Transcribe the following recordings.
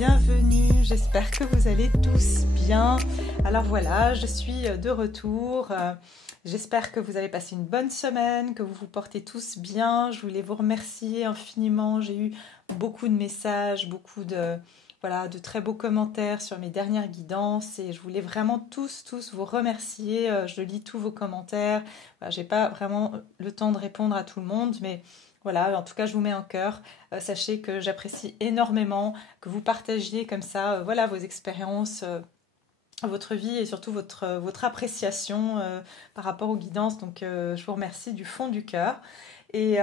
bienvenue, j'espère que vous allez tous bien. Alors voilà, je suis de retour, j'espère que vous avez passé une bonne semaine, que vous vous portez tous bien. Je voulais vous remercier infiniment, j'ai eu beaucoup de messages, beaucoup de très beaux commentaires sur mes dernières guidances et je voulais vraiment tous vous remercier. Je lis tous vos commentaires, j'ai pas vraiment le temps de répondre à tout le monde, mais voilà, en tout cas, je vous mets un cœur. Sachez que j'apprécie énormément que vous partagiez comme ça, vos expériences, votre vie et surtout votre appréciation par rapport aux guidances. Donc, je vous remercie du fond du cœur. Et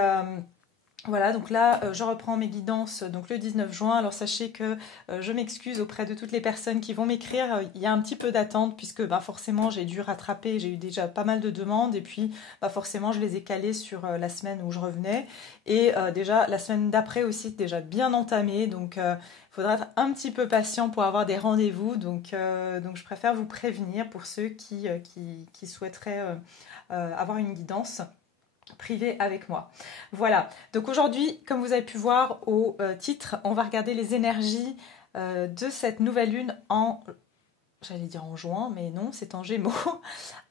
voilà, donc là, je reprends mes guidances donc le 19 juin. Alors sachez que je m'excuse auprès de toutes les personnes qui vont m'écrire. Il y a un petit peu d'attente puisque forcément j'ai dû rattraper, j'ai eu déjà pas mal de demandes et puis forcément je les ai calées sur la semaine où je revenais. Et déjà la semaine d'après aussi déjà bien entamée, donc il faudra être un petit peu patient pour avoir des rendez-vous. Donc je préfère vous prévenir pour ceux qui souhaiteraient avoir une guidance privé avec moi. Voilà, donc aujourd'hui, comme vous avez pu voir au titre, on va regarder les énergies de cette nouvelle lune j'allais dire en juin, mais non, c'est en Gémeaux.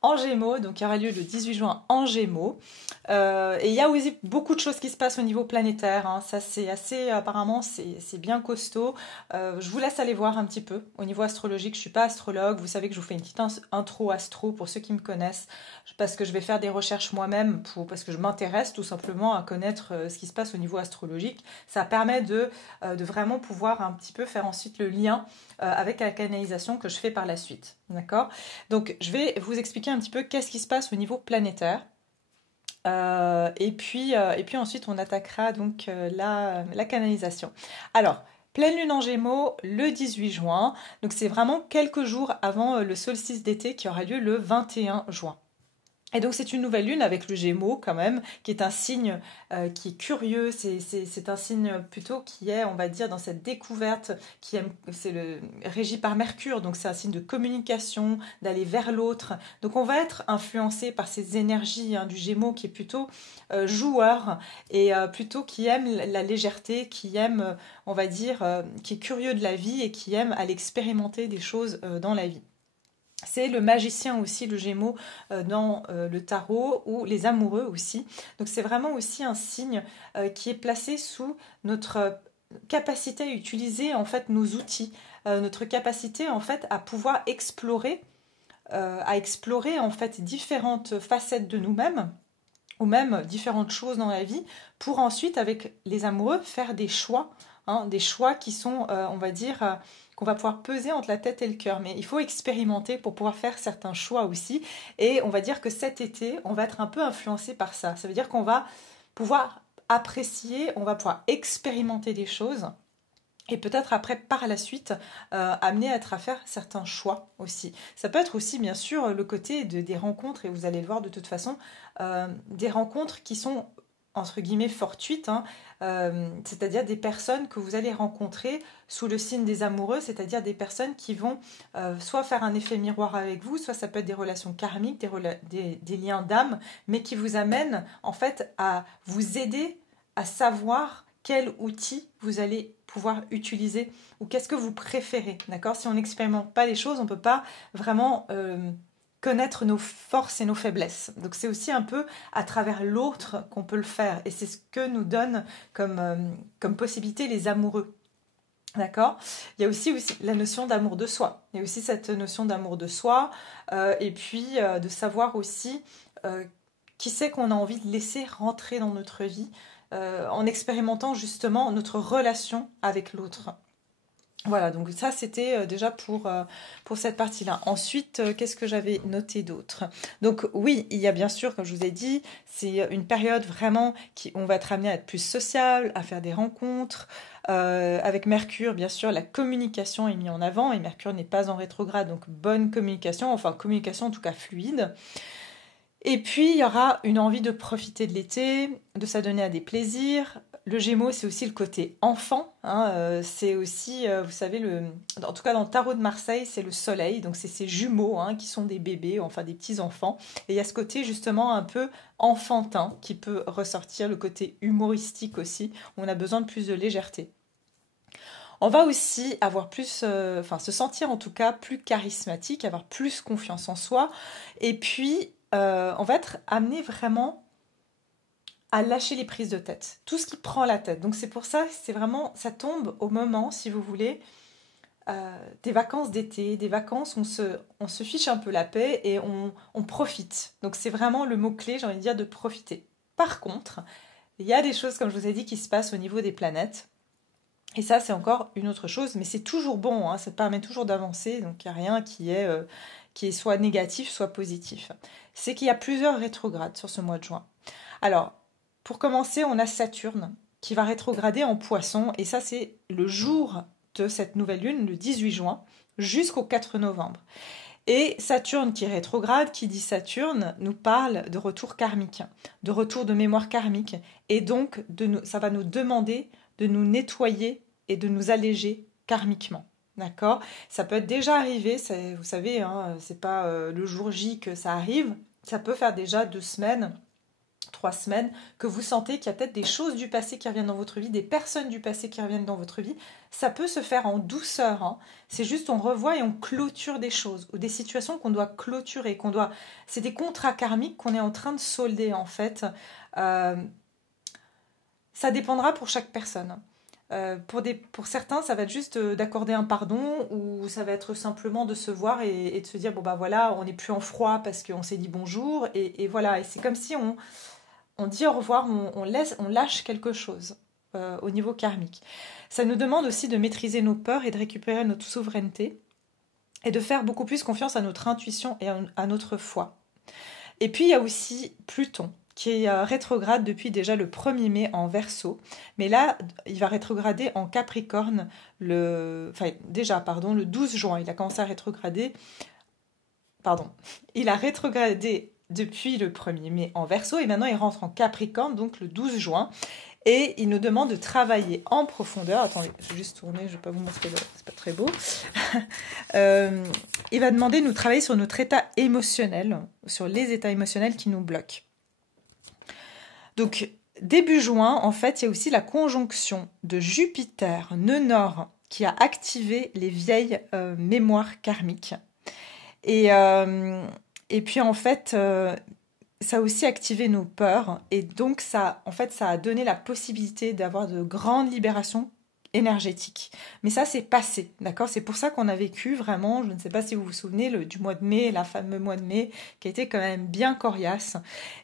En Gémeaux, donc il aura lieu le 18 juin en Gémeaux. Et il y a aussi beaucoup de choses qui se passent au niveau planétaire. Hein. Ça, c'est assez, apparemment, c'est bien costaud. Je vous laisse aller voir un petit peu. Au niveau astrologique, je ne suis pas astrologue. Vous savez que je vous fais une petite intro astro pour ceux qui me connaissent. Parce que je vais faire des recherches moi-même, parce que je m'intéresse tout simplement à connaître ce qui se passe au niveau astrologique. Ça permet de vraiment pouvoir un petit peu faire ensuite le lien avec la canalisation que je fais par la suite. D'accord ? Donc, je vais vous expliquer un petit peu qu'est-ce qui se passe au niveau planétaire. Et puis ensuite, on attaquera donc la canalisation. Alors, pleine lune en Gémeaux, le 18 juin. Donc, c'est vraiment quelques jours avant le solstice d'été qui aura lieu le 21 juin. Et donc c'est une nouvelle lune avec le Gémeaux quand même, qui est un signe qui est curieux, c'est un signe plutôt qui est, on va dire, dans cette découverte, régi par Mercure, donc c'est un signe de communication, d'aller vers l'autre. Donc on va être influencé par ces énergies du Gémeaux qui est plutôt joueur et plutôt qui aime la légèreté, qui aime, on va dire, qui est curieux de la vie et qui aime aller expérimenter des choses dans la vie. C'est le magicien aussi, le Gémeaux, dans le tarot, ou les amoureux aussi. Donc c'est vraiment aussi un signe qui est placé sous notre capacité à utiliser en fait nos outils, notre capacité en fait à pouvoir explorer en fait différentes facettes de nous-mêmes, ou même différentes choses dans la vie, pour ensuite avec les amoureux faire des choix qui sont, on va dire, qu'on va pouvoir peser entre la tête et le cœur. Mais il faut expérimenter pour pouvoir faire certains choix aussi. Et on va dire que cet été, on va être un peu influencé par ça. Ça veut dire qu'on va pouvoir apprécier, on va pouvoir expérimenter des choses. Et peut-être après, par la suite, amener à faire certains choix aussi. Ça peut être aussi, bien sûr, le côté des rencontres, et vous allez le voir de toute façon, des rencontres qui sont entre guillemets fortuites, c'est-à-dire des personnes que vous allez rencontrer sous le signe des amoureux, c'est-à-dire des personnes qui vont soit faire un effet miroir avec vous, soit ça peut être des relations karmiques, des liens d'âme, mais qui vous amènent en fait à vous aider à savoir quel outil vous allez pouvoir utiliser ou qu'est-ce que vous préférez, d'accord ? Si on n'expérimente pas les choses, on ne peut pas vraiment connaître nos forces et nos faiblesses. Donc c'est aussi un peu à travers l'autre qu'on peut le faire. Et c'est ce que nous donne comme possibilité les amoureux. D'accord ? Il y a aussi la notion d'amour de soi. Il y a aussi cette notion d'amour de soi et puis de savoir aussi qui c'est qu'on a envie de laisser rentrer dans notre vie en expérimentant justement notre relation avec l'autre. Voilà, donc ça c'était déjà pour cette partie-là. Ensuite, qu'est-ce que j'avais noté d'autre ? Donc oui, il y a bien sûr, comme je vous ai dit, c'est une période vraiment on va être amené à être plus social, à faire des rencontres. Avec Mercure, bien sûr, la communication est mise en avant et Mercure n'est pas en rétrograde, donc bonne communication, enfin communication en tout cas fluide. Et puis, il y aura une envie de profiter de l'été, de s'adonner à des plaisirs. Le Gémeaux, c'est aussi le côté enfant. C'est aussi, vous savez, en tout cas dans le tarot de Marseille, c'est le soleil. Donc, c'est ces jumeaux qui sont des bébés, enfin des petits-enfants. Et il y a ce côté justement un peu enfantin qui peut ressortir, le côté humoristique aussi. On a besoin de plus de légèreté. On va aussi avoir plus, enfin se sentir en tout cas plus charismatique, avoir plus confiance en soi. Et puis, on va être amené vraiment à lâcher les prises de tête. Tout ce qui prend la tête. Donc c'est pour ça, c'est vraiment, ça tombe au moment, si vous voulez, des vacances d'été, des vacances où on se fiche un peu la paix et on profite. Donc c'est vraiment le mot-clé, j'ai envie de dire, de profiter. Par contre, il y a des choses, comme je vous ai dit, qui se passent au niveau des planètes. Et ça, c'est encore une autre chose, mais c'est toujours bon, hein, ça permet toujours d'avancer, donc il n'y a rien qui est soit négatif, soit positif. C'est qu'il y a plusieurs rétrogrades sur ce mois de juin. Alors, pour commencer, on a Saturne qui va rétrograder en Poisson, et ça, c'est le jour de cette nouvelle lune, le 18 juin, jusqu'au 4 novembre. Et Saturne qui rétrograde, qui dit Saturne, nous parle de retour karmique, de retour de mémoire karmique, et donc ça va nous demander de nous nettoyer et de nous alléger karmiquement. D'accord? Ça peut être déjà arrivé, vous savez, hein, c'est pas le jour J que ça arrive, ça peut faire déjà 2 semaines, 3 semaines, que vous sentez qu'il y a peut-être des choses du passé qui reviennent dans votre vie, des personnes du passé qui reviennent dans votre vie. Ça peut se faire en douceur, hein. C'est juste on revoit et on clôture des choses, ou des situations qu'on doit clôturer, c'est des contrats karmiques qu'on est en train de solder en fait. Ça dépendra pour chaque personne. Pour certains, ça va être juste d'accorder un pardon, ou ça va être simplement de se voir et de se dire bon bah voilà, on n'est plus en froid parce qu'on s'est dit bonjour, et voilà. Et c'est comme si on dit au revoir, on lâche quelque chose au niveau karmique. Ça nous demande aussi de maîtriser nos peurs et de récupérer notre souveraineté et de faire beaucoup plus confiance à notre intuition et à notre foi. Et puis il y a aussi Pluton qui est rétrograde depuis déjà le 1er mai en Verseau. Mais là, il va rétrograder en Capricorne le 12 juin. Il a commencé à rétrograder. Pardon. Il a rétrogradé depuis le 1er mai en Verseau et maintenant il rentre en Capricorne, donc le 12 juin. Et il nous demande de travailler en profondeur. Attendez, je vais juste tourner, je ne vais pas vous montrer, c'est pas très beau. Il va demander de nous travailler sur notre état émotionnel, sur les états émotionnels qui nous bloquent. Donc, début juin, en fait, il y a aussi la conjonction de Jupiter, nœud nord, qui a activé les vieilles mémoires karmiques. Et puis, en fait, ça a aussi activé nos peurs. Et donc, ça a donné la possibilité d'avoir de grandes libérations énergétiques. Mais ça, c'est passé, d'accord? C'est pour ça qu'on a vécu vraiment, je ne sais pas si vous vous souvenez, du mois de mai, la fameux mois de mai, qui a été quand même bien coriace.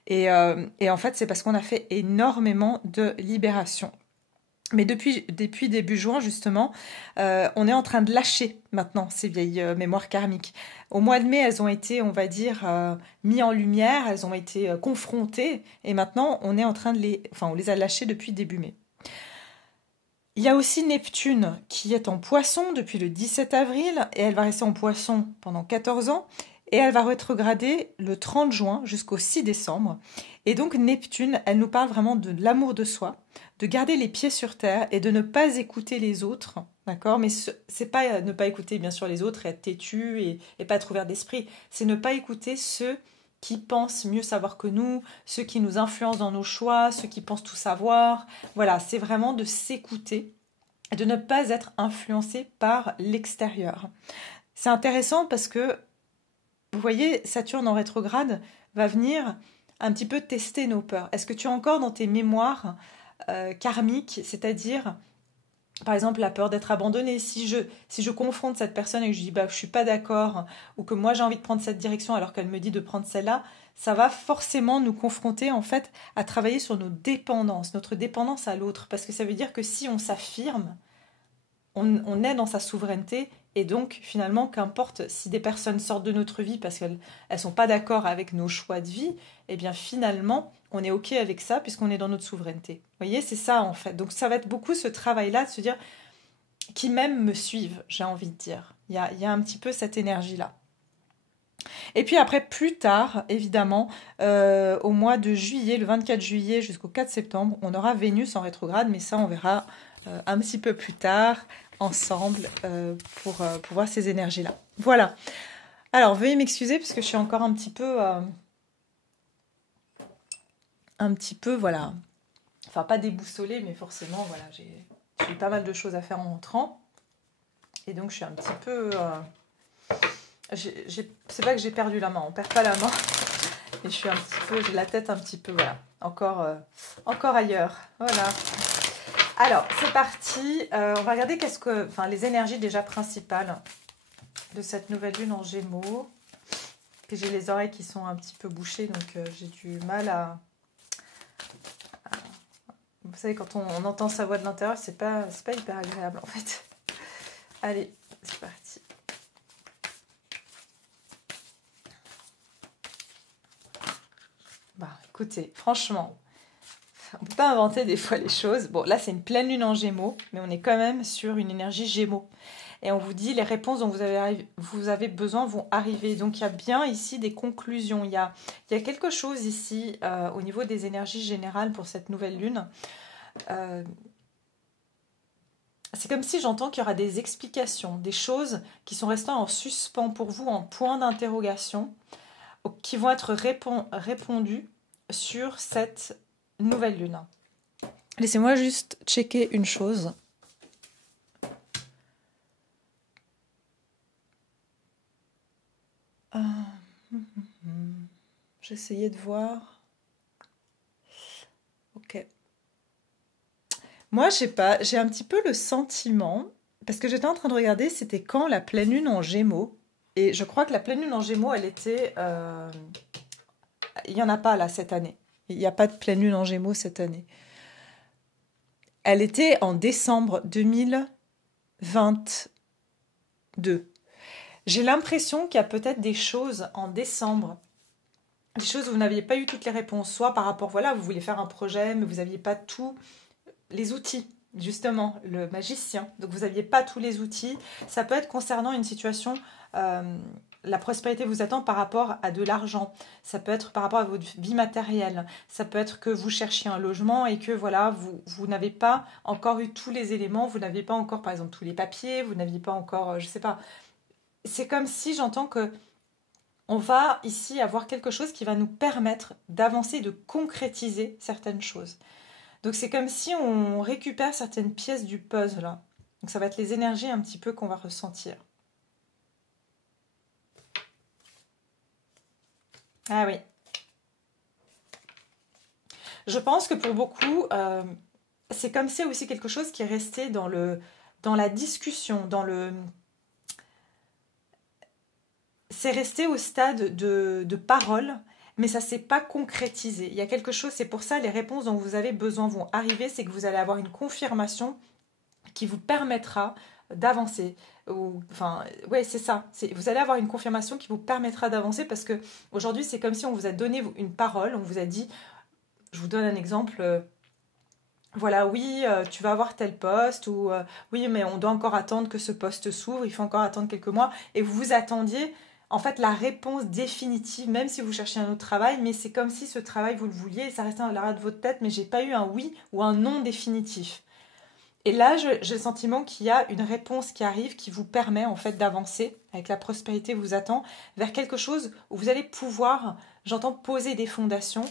Et en fait, c'est parce qu'on a fait énormément de libération. Mais depuis début juin, justement, on est en train de lâcher maintenant ces vieilles mémoires karmiques. Au mois de mai, elles ont été, on va dire, mises en lumière, elles ont été confrontées, et maintenant, on est en train on les a lâchées depuis début mai. Il y a aussi Neptune qui est en Poisson depuis le 17 avril, et elle va rester en Poisson pendant 14 ans, et elle va rétrograder le 30 juin jusqu'au 6 décembre. Et donc Neptune, elle nous parle vraiment de l'amour de soi, de garder les pieds sur terre et de ne pas écouter les autres, d'accord? Mais c'est pas ne pas écouter bien sûr les autres, être têtu et pas être ouvert d'esprit, c'est ne pas écouter ceux qui pensent mieux savoir que nous, ceux qui nous influencent dans nos choix, ceux qui pensent tout savoir. Voilà, c'est vraiment de s'écouter et de ne pas être influencé par l'extérieur. C'est intéressant parce que, vous voyez, Saturne en rétrograde va venir un petit peu tester nos peurs. Est-ce que tu as encore dans tes mémoires karmiques, c'est-à-dire, par exemple, la peur d'être abandonné. Si je confronte cette personne et que je dis bah, je suis pas d'accord, ou que moi j'ai envie de prendre cette direction alors qu'elle me dit de prendre celle-là, ça va forcément nous confronter en fait à travailler sur nos dépendances, notre dépendance à l'autre. Parce que ça veut dire que si on s'affirme, on est dans sa souveraineté, et donc finalement qu'importe si des personnes sortent de notre vie parce qu'elles ne sont pas d'accord avec nos choix de vie, eh bien finalement on est ok avec ça puisqu'on est dans notre souveraineté. Vous voyez, c'est ça en fait. Donc ça va être beaucoup ce travail-là de se dire qui même me suivent, j'ai envie de dire. Il y a un petit peu cette énergie-là. Et puis après, plus tard, évidemment, au mois de juillet, le 24 juillet jusqu'au 4 septembre, on aura Vénus en rétrograde, mais ça on verra un petit peu plus tard ensemble pour voir ces énergies-là. Voilà. Alors, veuillez m'excuser parce que je suis encore un petit peu, voilà. Enfin, pas déboussolée, mais forcément, voilà, j'ai j'ai pas mal de choses à faire en rentrant. Et donc, je suis un petit peu... c'est pas que j'ai perdu la main, on perd pas la main. Mais je suis un petit peu... J'ai la tête un petit peu, voilà, encore ailleurs. Voilà. Alors, c'est parti. On va regarder les énergies déjà principales de cette nouvelle lune en Gémeaux. Puis j'ai les oreilles qui sont un petit peu bouchées, donc j'ai du mal à... Vous savez, quand on entend sa voix de l'intérieur, c'est pas hyper agréable en fait. Allez, c'est parti. Bah, écoutez, franchement, on peut pas inventer des fois les choses. Bon, là, c'est une pleine lune en Gémeaux, mais on est quand même sur une énergie Gémeaux. Et on vous dit, les réponses dont vous avez besoin vont arriver. Donc, il y a bien ici des conclusions. Il y a quelque chose ici au niveau des énergies générales pour cette nouvelle lune. C'est comme si j'entends qu'il y aura des explications, des choses qui sont restées en suspens pour vous, en point d'interrogation, qui vont être répondues sur cette nouvelle lune. Laissez-moi juste checker une chose. J'essayais de voir. Ok. Moi, je sais pas, j'ai un petit peu le sentiment, parce que j'étais en train de regarder, c'était quand la pleine lune en Gémeaux. Et je crois que la pleine lune en Gémeaux, elle était... Il n'y en a pas là cette année. Il n'y a pas de pleine lune en Gémeaux cette année. Elle était en décembre 2022. J'ai l'impression qu'il y a peut-être des choses en décembre, des choses où vous n'aviez pas eu toutes les réponses, soit par rapport, voilà, vous vouliez faire un projet, mais vous n'aviez pas tous les outils, justement, le magicien, donc vous n'aviez pas tous les outils. Ça peut être concernant une situation, la prospérité vous attend par rapport à de l'argent, ça peut être par rapport à votre vie matérielle, ça peut être que vous cherchiez un logement et que voilà, vous n'avez pas encore eu tous les éléments, vous n'aviez pas encore, par exemple, tous les papiers, vous n'aviez pas encore, je sais pas. C'est comme si j'entends que on va ici avoir quelque chose qui va nous permettre d'avancer, de concrétiser certaines choses. Donc c'est comme si on récupère certaines pièces du puzzle. Donc ça va être les énergies un petit peu qu'on va ressentir. Ah oui. Je pense que pour beaucoup, c'est comme si aussi quelque chose qui est resté dans la discussion, c'est resté au stade de parole, mais ça ne s'est pas concrétisé. Il y a quelque chose, c'est pour ça les réponses dont vous avez besoin vont arriver, c'est que vous allez avoir une confirmation qui vous permettra d'avancer. Enfin, ouais, c'est ça. Vous allez avoir une confirmation qui vous permettra d'avancer parce que aujourd'hui, c'est comme si on vous a donné une parole, on vous a dit, je vous donne un exemple. Voilà, oui, tu vas avoir tel poste, ou oui, mais on doit encore attendre que ce poste s'ouvre, il faut encore attendre quelques mois, et vous vous attendiez en fait la réponse définitive, même si vous cherchiez un autre travail, mais c'est comme si ce travail vous le vouliez, et ça restait à l'arrière de votre tête, mais j'ai pas eu un oui ou un non définitif. Et là, j'ai le sentiment qu'il y a une réponse qui arrive, qui vous permet en fait d'avancer, avec la prospérité vous attend, vers quelque chose où vous allez pouvoir, j'entends, poser des fondations,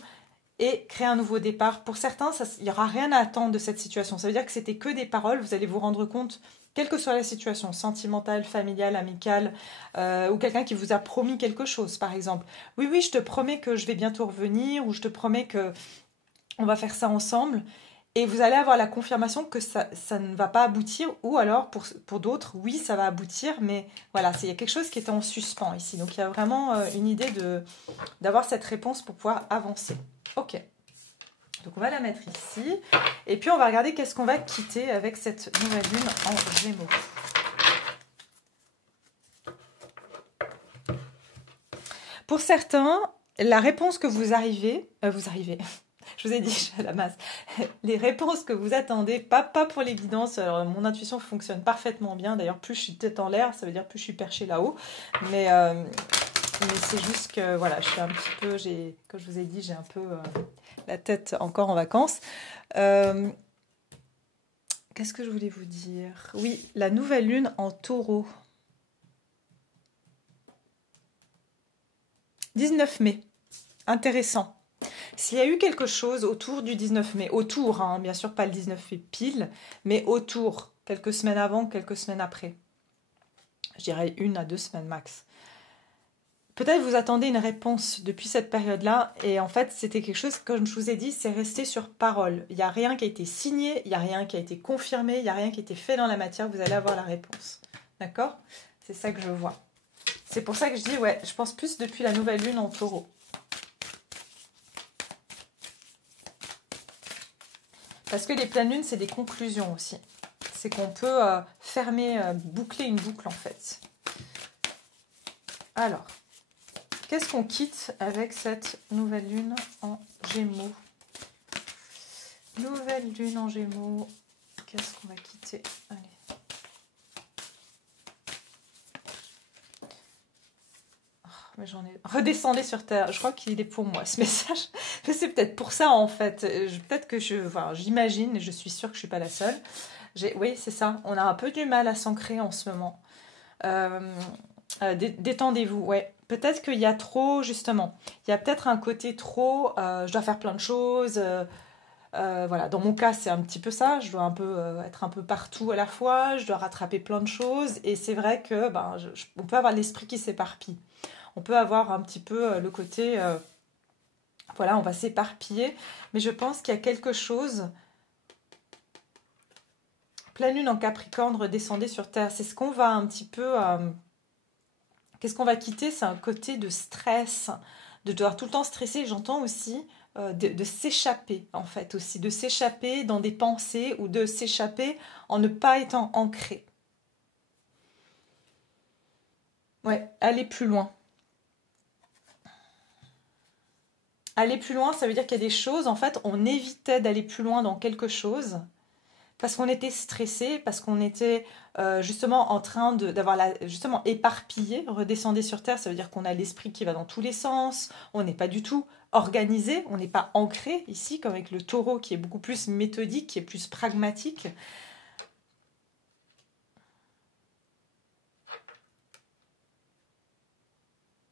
et créer un nouveau départ. Pour certains, il n'y aura rien à attendre de cette situation. Ça veut dire que c'était que des paroles. Vous allez vous rendre compte, quelle que soit la situation, sentimentale, familiale, amicale, ou quelqu'un qui vous a promis quelque chose, par exemple. Oui, oui, je te promets que je vais bientôt revenir, ou je te promets que on va faire ça ensemble. Et vous allez avoir la confirmation que ça ne va pas aboutir, ou alors pour d'autres, oui, ça va aboutir, mais voilà, il y a quelque chose qui est en suspens ici. Donc il y a vraiment une idée d'avoir cette réponse pour pouvoir avancer. Ok, donc on va la mettre ici, et puis on va regarder qu'est-ce qu'on va quitter avec cette nouvelle lune en Gémeaux. Pour certains, la réponse que vous arrivez, je vous ai dit, je suis à la masse, les réponses que vous attendez, pas pour les guidances, alors mon intuition fonctionne parfaitement bien, d'ailleurs plus je suis tête en l'air, ça veut dire plus je suis perchée là-haut, mais c'est juste que voilà, je suis un petit peu, comme je vous ai dit, j'ai un peu la tête encore en vacances. Qu'est-ce que je voulais vous dire? Oui, la nouvelle lune en Taureau. 19 mai. Intéressant. S'il y a eu quelque chose autour du 19 mai, autour, hein, bien sûr pas le 19 mai pile, mais autour, quelques semaines avant, quelques semaines après, je dirais 1 à 2 semaines max. Peut-être vous attendez une réponse depuis cette période-là, et en fait c'était quelque chose, comme je vous ai dit, c'est resté sur parole. Il n'y a rien qui a été signé, il n'y a rien qui a été confirmé, il n'y a rien qui a été fait dans la matière, vous allez avoir la réponse. D'accord? C'est ça que je vois. C'est pour ça que je dis, ouais, je pense plus depuis la nouvelle lune en taureau. Parce que les pleines lunes, c'est des conclusions aussi. C'est qu'on peut fermer, boucler une boucle en fait. Alors, qu'est-ce qu'on quitte avec cette nouvelle lune en Gémeaux? Nouvelle lune en Gémeaux. Qu'est-ce qu'on va quitter? Allez. Mais j'en ai... Redescendez sur Terre. Je crois qu'il est pour moi, ce message. C'est peut-être pour ça, en fait. Peut-être que j'imagine, et je suis sûre que je ne suis pas la seule. Oui, c'est ça. On a un peu du mal à s'ancrer en ce moment. Détendez-vous, ouais. Peut-être qu'il y a trop, justement. Il y a peut-être un côté trop... je dois faire plein de choses. Voilà. Dans mon cas, c'est un petit peu ça. Je dois un peu être un peu partout à la fois. Je dois rattraper plein de choses. Et c'est vrai que on peut avoir l'esprit qui s'éparpille. On peut avoir un petit peu le côté, voilà, on va s'éparpiller, mais je pense qu'il y a quelque chose. Pleine lune en Capricorne, redescendez sur Terre. C'est ce qu'on va un petit peu... qu'est-ce qu'on va quitter? C'est un côté de stress, de devoir tout le temps stresser. J'entends aussi de s'échapper, en fait, aussi. De s'échapper dans des pensées ou de s'échapper en ne pas étant ancré. Ouais, aller plus loin. Aller plus loin, ça veut dire qu'il y a des choses, en fait, on évitait d'aller plus loin dans quelque chose parce qu'on était stressé, parce qu'on était justement en train d'avoir justement éparpillé. Redescendre sur Terre, ça veut dire qu'on a l'esprit qui va dans tous les sens, on n'est pas du tout organisé, on n'est pas ancré ici, comme avec le taureau qui est beaucoup plus méthodique, qui est plus pragmatique.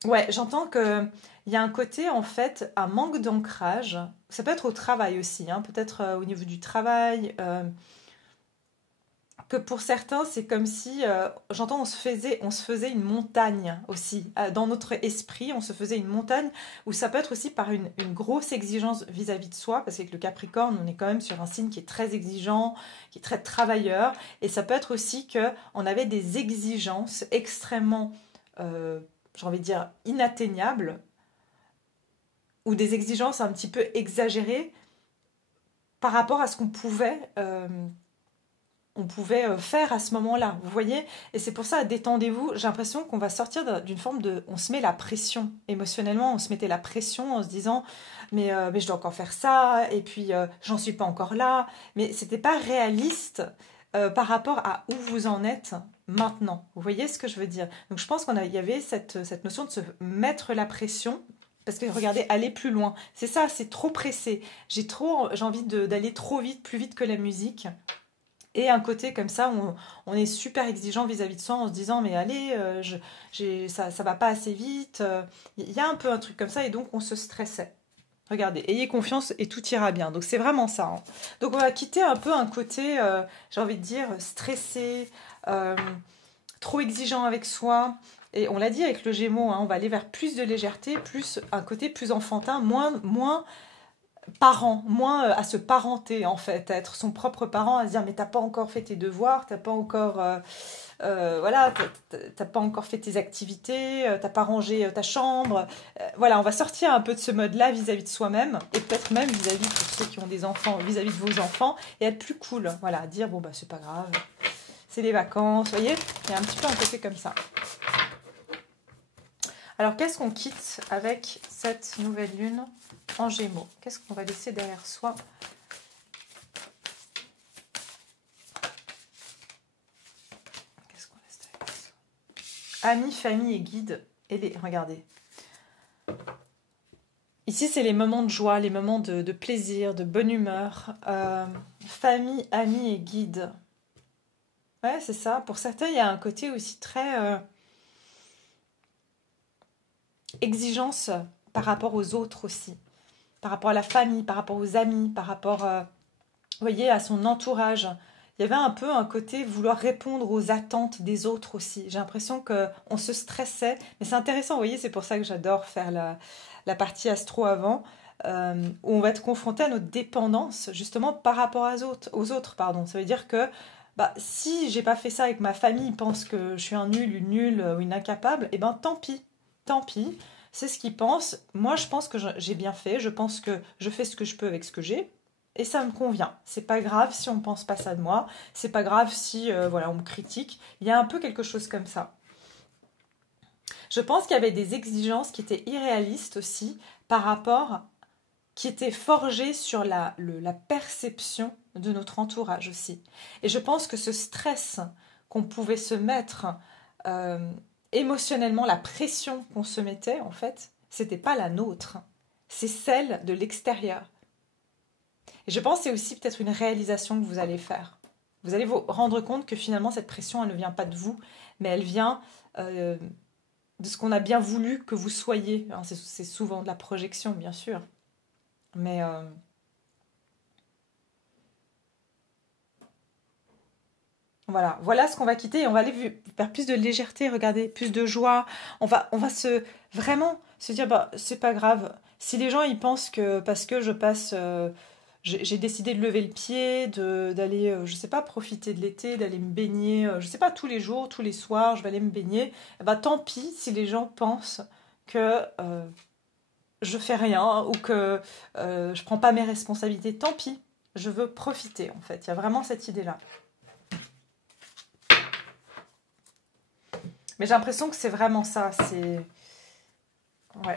Ouais, j'entends que il y a un côté, en fait, un manque d'ancrage. Ça peut être au travail aussi, hein, peut-être au niveau du travail. Que pour certains, c'est comme si, j'entends, on se faisait une montagne aussi. Dans notre esprit, on se faisait une montagne, ou ça peut être aussi par une grosse exigence vis-à-vis de soi, parce qu'avec le Capricorne, on est quand même sur un signe qui est très exigeant, qui est très travailleur, et ça peut être aussi qu'on avait des exigences extrêmement, j'ai envie de dire, inatteignables, ou des exigences un petit peu exagérées par rapport à ce on pouvait faire à ce moment-là, vous voyez? Et c'est pour ça, détendez-vous, j'ai l'impression qu'on va sortir d'une forme de... On se met la pression, émotionnellement, on se mettait la pression en se disant mais je dois encore faire ça, et puis j'en suis pas encore là, mais c'était pas réaliste par rapport à où vous en êtes maintenant. Vous voyez ce que je veux dire? Donc je pense qu'il y avait cette notion de se mettre la pression, parce que regardez, aller plus loin. C'est ça, c'est trop pressé. J'ai envie d'aller trop vite, plus vite que la musique. Et un côté comme ça, on est super exigeant vis-à-vis de soi en se disant mais allez, ça va pas assez vite. Il y a un peu un truc comme ça et donc on se stressait. Regardez, ayez confiance et tout ira bien. Donc c'est vraiment ça, hein. Donc on va quitter un peu un côté, j'ai envie de dire, stressé, trop exigeant avec soi. Et on l'a dit avec le Gémeaux, hein, on va aller vers plus de légèreté, plus un côté plus enfantin, moins parent, moins à se parenter en fait, à être son propre parent, à se dire mais t'as pas encore fait tes devoirs, t'as pas encore voilà, t'as pas encore fait tes activités, t'as pas rangé ta chambre. Voilà, on va sortir un peu de ce mode-là vis-à-vis de soi-même et peut-être même vis-à-vis pour ceux qui ont des enfants, vis-à-vis de vos enfants et être plus cool. Voilà, dire bon bah c'est pas grave, c'est les vacances, vous voyez, il y a un petit peu un côté comme ça. Alors qu'est-ce qu'on quitte avec cette nouvelle lune en Gémeaux? Qu'est-ce qu'on va laisser derrière soi? Qu'est-ce qu'on laisse derrière soi? Amis, famille et guides. Regardez. Ici, c'est les moments de joie, les moments de plaisir, de bonne humeur. Famille, amis et guides. Ouais, c'est ça. Pour certains, il y a un côté aussi très exigence par rapport aux autres aussi. par rapport à la famille, par rapport aux amis, par rapport, vous voyez, à son entourage. Il y avait un peu un côté vouloir répondre aux attentes des autres aussi. J'ai l'impression qu'on se stressait. Mais c'est intéressant, vous voyez, c'est pour ça que j'adore faire la partie astro avant, où on va être confronté à notre dépendance, justement, par rapport aux autres. Pardon. Ça veut dire que bah, si j'ai pas fait ça et que ma famille pense que je suis un nul, une nulle ou une incapable, eh ben tant pis. Tant pis. C'est ce qu'ils pensent. Moi, je pense que j'ai bien fait. Je pense que je fais ce que je peux avec ce que j'ai. Et ça me convient. C'est pas grave si on ne pense pas ça de moi. C'est pas grave si voilà, on me critique. Il y a un peu quelque chose comme ça. Je pense qu'il y avait des exigences qui étaient irréalistes aussi par rapport, qui étaient forgées sur la perception de notre entourage aussi. Et je pense que ce stress qu'on pouvait se mettre émotionnellement, la pression qu'on se mettait en fait, c'était pas la nôtre. C'est celle de l'extérieur. Et je pense que c'est aussi peut-être une réalisation que vous allez faire. Vous allez vous rendre compte que finalement, cette pression, elle ne vient pas de vous, mais elle vient de ce qu'on a bien voulu que vous soyez. C'est souvent de la projection, bien sûr. Mais voilà ce qu'on va quitter. Et on va aller vers plus de légèreté, regardez, plus de joie. On va vraiment se dire, bah, c'est pas grave. Si les gens, ils pensent que parce que je passe... j'ai décidé de lever le pied, d'aller, je sais pas, profiter de l'été, d'aller me baigner, je sais pas, tous les jours, tous les soirs, je vais aller me baigner. Eh ben, tant pis si les gens pensent que je fais rien ou que je prends pas mes responsabilités. Tant pis, je veux profiter en fait. Il y a vraiment cette idée-là. Mais j'ai l'impression que c'est vraiment ça. C'est... Ouais.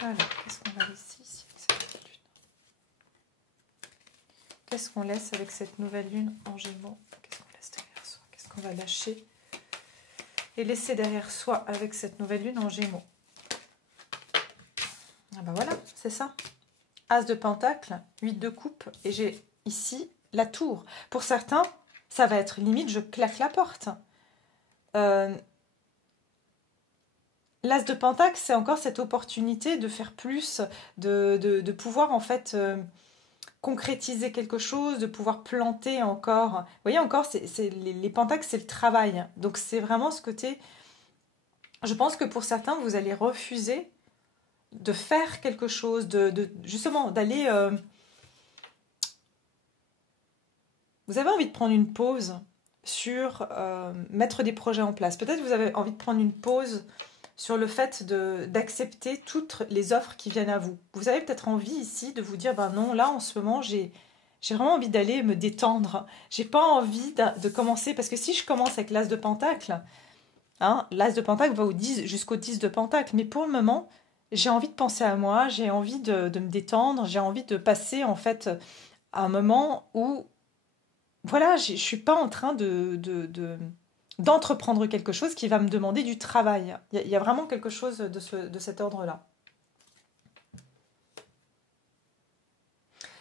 Alors, qu'est-ce qu'on va laisser ici avec cette nouvelle lune? Qu'est-ce qu'on laisse avec cette nouvelle lune en Gémeaux? Qu'est-ce qu'on laisse derrière soi? Qu'est-ce qu'on va lâcher et laisser derrière soi avec cette nouvelle lune en Gémeaux? Ah ben voilà, c'est ça. As de Pentacle, 8 de coupe, et j'ai ici la tour. Pour certains, ça va être limite, je claque la porte. L'As de Pentacle, c'est encore cette opportunité de faire plus, de pouvoir en fait concrétiser quelque chose, de pouvoir planter encore. Vous voyez, encore, les pentacles, c'est le travail. Donc c'est vraiment ce côté... Je pense que pour certains, vous allez refuser de faire quelque chose, justement, d'aller... Vous avez envie de prendre une pause sur mettre des projets en place. Peut-être vous avez envie de prendre une pause sur le fait d'accepter toutes les offres qui viennent à vous. Vous avez peut-être envie ici de vous dire, ben non, là en ce moment, j'ai vraiment envie d'aller me détendre. J'ai pas envie de commencer, parce que si je commence avec l'As de Pentacle, hein, l'As de Pentacle va jusqu'au 10 de Pentacle, mais pour le moment, j'ai envie de penser à moi, j'ai envie de me détendre, j'ai envie de passer en fait à un moment où voilà, je ne suis pas en train d'entreprendre quelque chose qui va me demander du travail. Il y a vraiment quelque chose de cet ordre-là.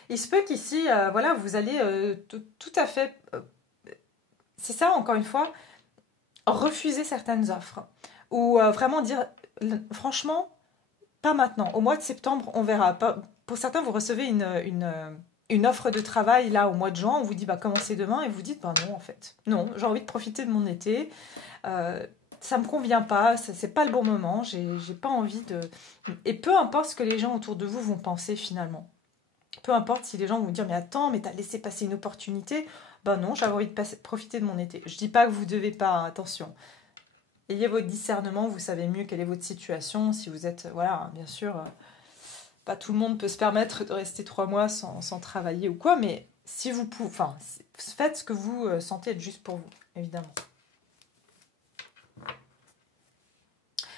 Il se peut qu'ici, voilà, vous allez tout à fait... c'est ça, encore une fois, refuser certaines offres. Ou vraiment dire, franchement, pas maintenant. Au mois de septembre, on verra. Pour certains, vous recevez une offre de travail là au mois de juin, on vous dit bah commencez demain et vous dites bah non en fait. Non, j'ai envie de profiter de mon été. Ça me convient pas, c'est pas le bon moment, j'ai pas envie de... Et peu importe ce que les gens autour de vous vont penser finalement. Peu importe si les gens vont vous dire mais attends, mais t'as laissé passer une opportunité. Ben non, j'avais envie de profiter de mon été. Je dis pas que vous devez pas, hein, attention. Ayez votre discernement, vous savez mieux quelle est votre situation. Si vous êtes, voilà, bien sûr, pas tout le monde peut se permettre de rester 3 mois sans travailler ou quoi, mais si vous pouvez, enfin, faites ce que vous sentez être juste pour vous, évidemment.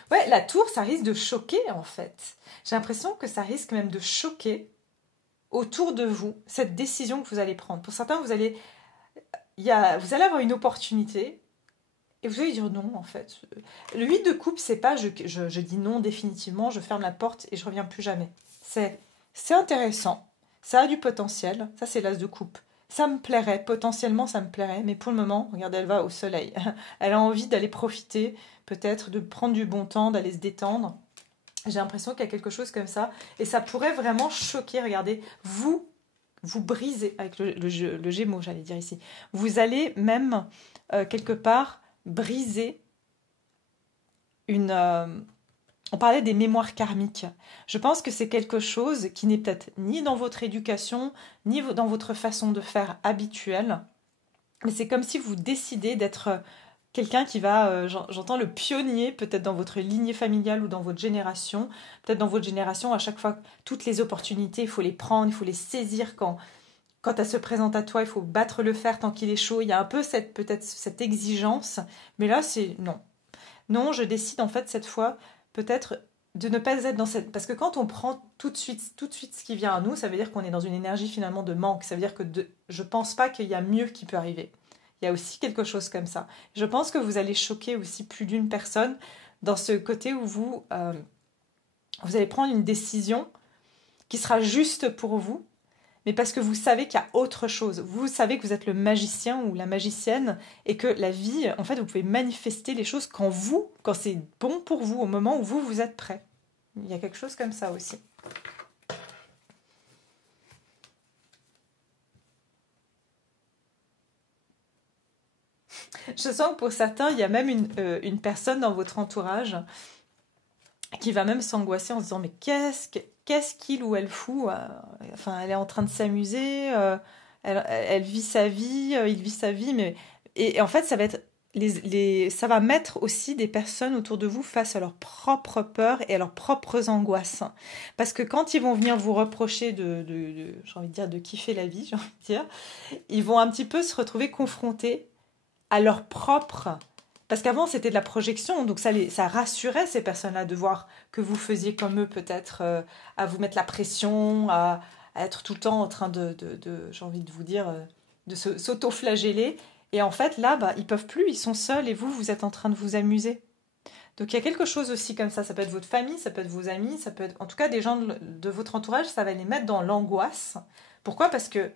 Ouais, la tour, ça risque de choquer en fait. J'ai l'impression que ça risque même de choquer autour de vous cette décision que vous allez prendre. Pour certains, vous allez avoir une opportunité et vous allez dire non en fait. Le 8 de coupe, c'est pas je dis non définitivement, je ferme la porte et je reviens plus jamais. C'est intéressant, ça a du potentiel, ça c'est l'As de coupe. Ça me plairait, potentiellement ça me plairait, mais pour le moment, regardez, elle va au soleil. Elle a envie d'aller profiter, peut-être de prendre du bon temps, d'aller se détendre. J'ai l'impression qu'il y a quelque chose comme ça. Et ça pourrait vraiment choquer. Regardez, vous brisez, avec le Gémeaux, j'allais dire ici. Vous allez même, quelque part, briser une... on parlait des mémoires karmiques. Je pense que c'est quelque chose qui n'est peut-être ni dans votre éducation, ni dans votre façon de faire habituelle. Mais c'est comme si vous décidez d'être quelqu'un qui va, j'entends le pionnier, peut-être dans votre lignée familiale ou dans votre génération. Peut-être dans votre génération, à chaque fois, toutes les opportunités, il faut les prendre, il faut les saisir quand elles se présentent à toi, il faut battre le fer tant qu'il est chaud. Il y a un peu peut-être cette exigence. Mais là, c'est non. Non, je décide en fait cette fois peut-être de ne pas être dans cette... Parce que quand on prend tout de suite ce qui vient à nous, ça veut dire qu'on est dans une énergie finalement de manque. Ça veut dire que je pense pas qu'il y a mieux qui peut arriver. Il y a aussi quelque chose comme ça. Je pense que vous allez choquer aussi plus d'une personne dans ce côté où vous allez prendre une décision qui sera juste pour vous, mais parce que vous savez qu'il y a autre chose. Vous savez que vous êtes le magicien ou la magicienne et que la vie, en fait, vous pouvez manifester les choses quand c'est bon pour vous, au moment où vous êtes prêt. Il y a quelque chose comme ça aussi. Je sens que pour certains, il y a même une personne dans votre entourage qui va même s'angoisser en se disant mais qu'est-ce qu'il ou elle fout enfin, elle est en train de s'amuser, elle vit sa vie, il vit sa vie, mais et en fait, ça va être ça va mettre aussi des personnes autour de vous face à leurs propres peurs et à leurs propres angoisses. Parce que quand ils vont venir vous reprocher j'ai envie de dire, de kiffer la vie, j'ai envie de dire, ils vont un petit peu se retrouver confrontés à leur propre... Parce qu'avant, c'était de la projection, donc ça rassurait ces personnes-là de voir que vous faisiez comme eux, peut-être, à vous mettre la pression, à être tout le temps en train j'ai envie de vous dire, de s'auto-flageller. Et en fait, là, bah, ils peuvent plus, ils sont seuls, et vous êtes en train de vous amuser. Donc il y a quelque chose aussi comme ça peut être votre famille, ça peut être vos amis, ça peut être en tout cas des gens de votre entourage, ça va les mettre dans l'angoisse. Pourquoi? Parce que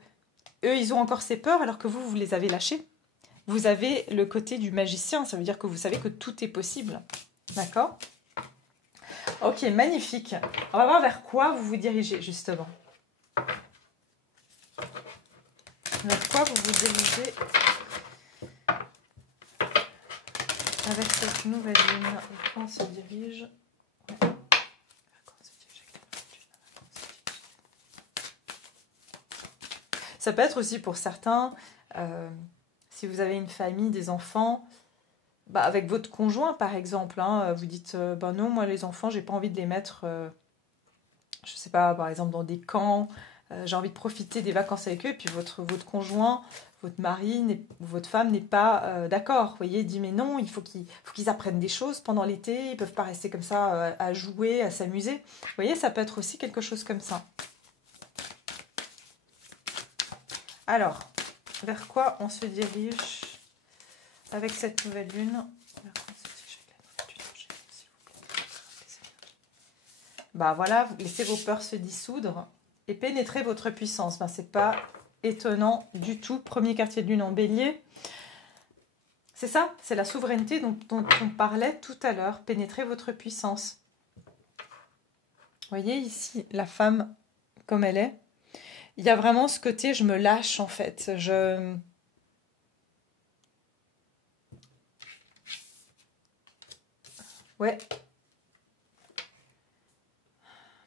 eux, ils ont encore ces peurs alors que vous les avez lâchées. Vous avez le côté du magicien, ça veut dire que vous savez que tout est possible. D'accord? Ok, magnifique. On va voir vers quoi vous vous dirigez, justement. Vers quoi vous vous dirigez avec cette nouvelle lune? Vers quoi on se dirige? Ça peut être aussi pour certains... si vous avez une famille, des enfants, bah avec votre conjoint par exemple, hein, vous dites bah non, moi les enfants, j'ai pas envie de les mettre, je sais pas, par exemple dans des camps, j'ai envie de profiter des vacances avec eux, et puis votre conjoint, votre mari, votre femme n'est pas d'accord. Vous voyez, il dit mais non, il faut qu'ils apprennent des choses pendant l'été, ils peuvent pas rester comme ça à jouer, à s'amuser. Vous voyez, ça peut être aussi quelque chose comme ça. Alors, vers quoi on se dirige avec cette nouvelle lune? Bah voilà, vous laissez vos peurs se dissoudre et pénétrez votre puissance. Ben, c'est pas étonnant du tout. Premier quartier de lune en bélier. C'est ça, c'est la souveraineté dont on parlait tout à l'heure. Pénétrez votre puissance. Vous voyez ici la femme comme elle est. Il y a vraiment ce côté, je me lâche en fait. Ouais.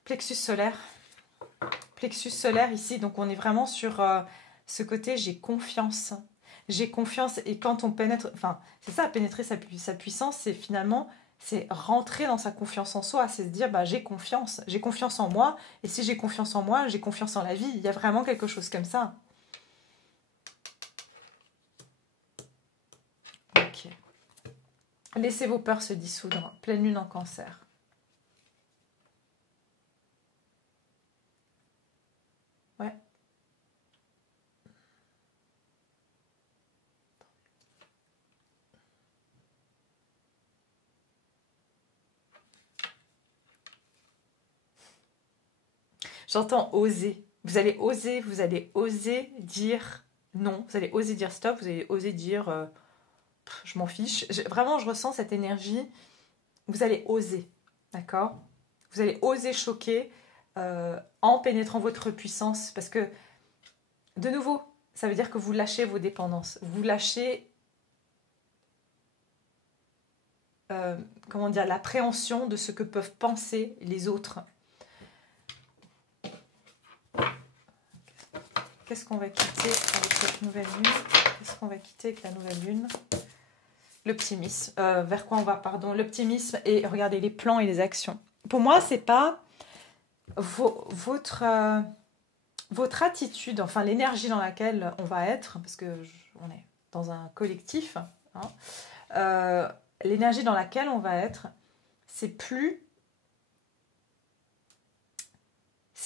Plexus solaire. Plexus solaire ici, donc on est vraiment sur ce côté, j'ai confiance. J'ai confiance et quand on pénètre, enfin c'est ça, pénétrer sa puissance, c'est finalement, c'est rentrer dans sa confiance en soi, c'est se dire bah j'ai confiance en moi, et si j'ai confiance en moi, j'ai confiance en la vie. Il y a vraiment quelque chose comme ça. Ok. Laissez vos peurs se dissoudre. Pleine lune en Cancer. Ouais. J'entends oser. Vous allez oser dire non. Vous allez oser dire stop. Vous allez oser dire je m'en fiche. Vraiment, je ressens cette énergie. Vous allez oser. D'accord? Vous allez oser choquer en pénétrant votre puissance. Parce que, de nouveau, ça veut dire que vous lâchez vos dépendances. Vous lâchez, comment dire, l'appréhension de ce que peuvent penser les autres. Qu'est-ce qu'on va quitter avec cette nouvelle lune? Qu'est-ce qu'on va quitter avec la nouvelle lune? L'optimisme. Vers quoi on va, pardon? L'optimisme et regardez les plans et les actions. Pour moi, c'est pas votre attitude, enfin l'énergie dans laquelle on va être, parce que on est dans un collectif, hein, l'énergie dans laquelle on va être, c'est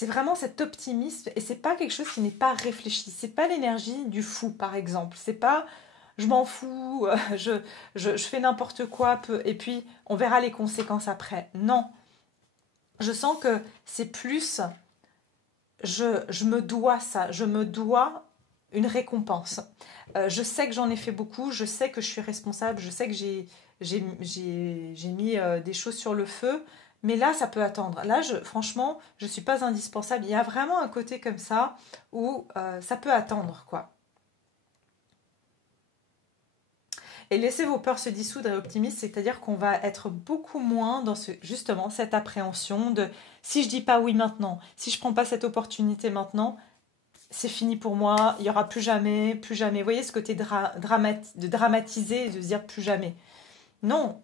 vraiment cet optimisme et c'est pas quelque chose qui n'est pas réfléchi. C'est pas l'énergie du fou, par exemple. C'est pas je m'en fous, je fais n'importe quoi et puis on verra les conséquences après. Non. Je sens que c'est plus je me dois ça, je me dois une récompense. Je sais que j'en ai fait beaucoup, je sais que je suis responsable, je sais que j'ai mis des choses sur le feu, mais là, ça peut attendre. Là, franchement, je ne suis pas indispensable. Il y a vraiment un côté comme ça où ça peut attendre, quoi. Et laissez vos peurs se dissoudre et optimiste, c'est-à-dire qu'on va être beaucoup moins dans justement cette appréhension de si je dis pas oui maintenant, si je prends pas cette opportunité maintenant, c'est fini pour moi, il n'y aura plus jamais, plus jamais. Vous voyez ce côté de dramatiser et de se dire plus jamais. Non,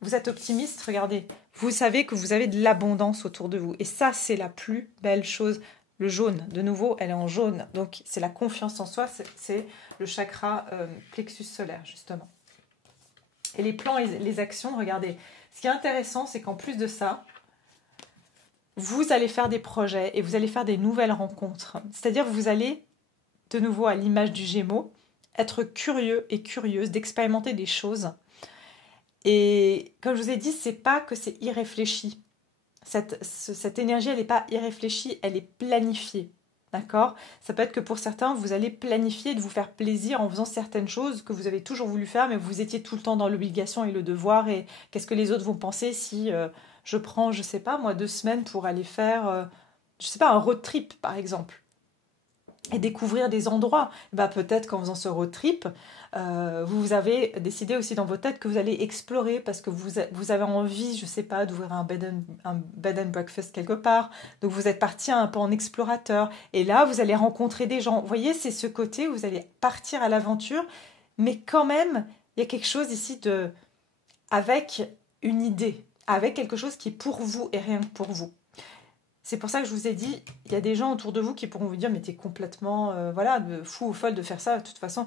vous êtes optimiste, regardez, vous savez que vous avez de l'abondance autour de vous. Et ça, c'est la plus belle chose. Le jaune, de nouveau, elle est en jaune. Donc, c'est la confiance en soi, c'est le chakra plexus solaire, justement. Et les plans et les actions, regardez. Ce qui est intéressant, c'est qu'en plus de ça, vous allez faire des projets et vous allez faire des nouvelles rencontres. C'est-à-dire que vous allez, de nouveau à l'image du Gémeaux, être curieux et curieuse d'expérimenter des choses. Et comme je vous ai dit, c'est pas que c'est irréfléchi. Cette énergie, elle n'est pas irréfléchie, elle est planifiée. D'accord? Ça peut être que pour certains, vous allez planifier de vous faire plaisir en faisant certaines choses que vous avez toujours voulu faire, mais vous étiez tout le temps dans l'obligation et le devoir. Et qu'est-ce que les autres vont penser si je prends, je sais pas, moi, 2 semaines pour aller faire, je sais pas, un road trip, par exemple, et découvrir des endroits. Bah, peut-être qu'en faisant ce road trip, vous avez décidé aussi dans votre tête que vous allez explorer parce que vous avez envie, je sais pas, d'ouvrir un bed and breakfast quelque part. Donc vous êtes parti un peu en explorateur. Et là, vous allez rencontrer des gens. Vous voyez, c'est ce côté où vous allez partir à l'aventure. Mais quand même, il y a quelque chose ici avec une idée, avec quelque chose qui est pour vous et rien que pour vous. C'est pour ça que je vous ai dit, il y a des gens autour de vous qui pourront vous dire « mais t'es complètement fou ou folle de faire ça de toute façon ».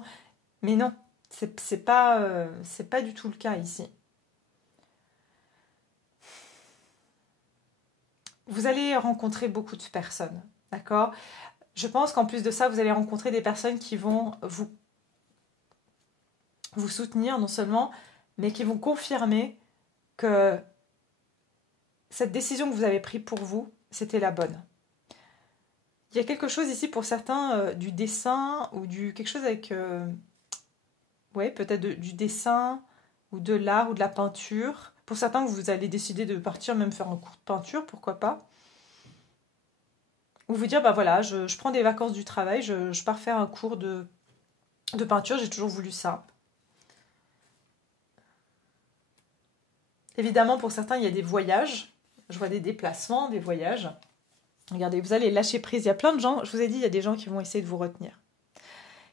Mais non, c'est pas du tout le cas ici. Vous allez rencontrer beaucoup de personnes, d'accord? Je pense qu'en plus de ça, vous allez rencontrer des personnes qui vont vous soutenir non seulement, mais qui vont confirmer que cette décision que vous avez prise pour vous, c'était la bonne. Il y a quelque chose ici pour certains du dessin ou quelque chose avec peut-être du dessin ou de l'art ou de la peinture. Pour certains, vous allez décider de partir même faire un cours de peinture, pourquoi pas. Ou vous dire, bah voilà, je prends des vacances du travail, je pars faire un cours de peinture, j'ai toujours voulu ça. Évidemment, pour certains, il y a des voyages. Je vois des déplacements, des voyages. Regardez, vous allez lâcher prise. Il y a plein de gens, je vous ai dit, il y a des gens qui vont essayer de vous retenir.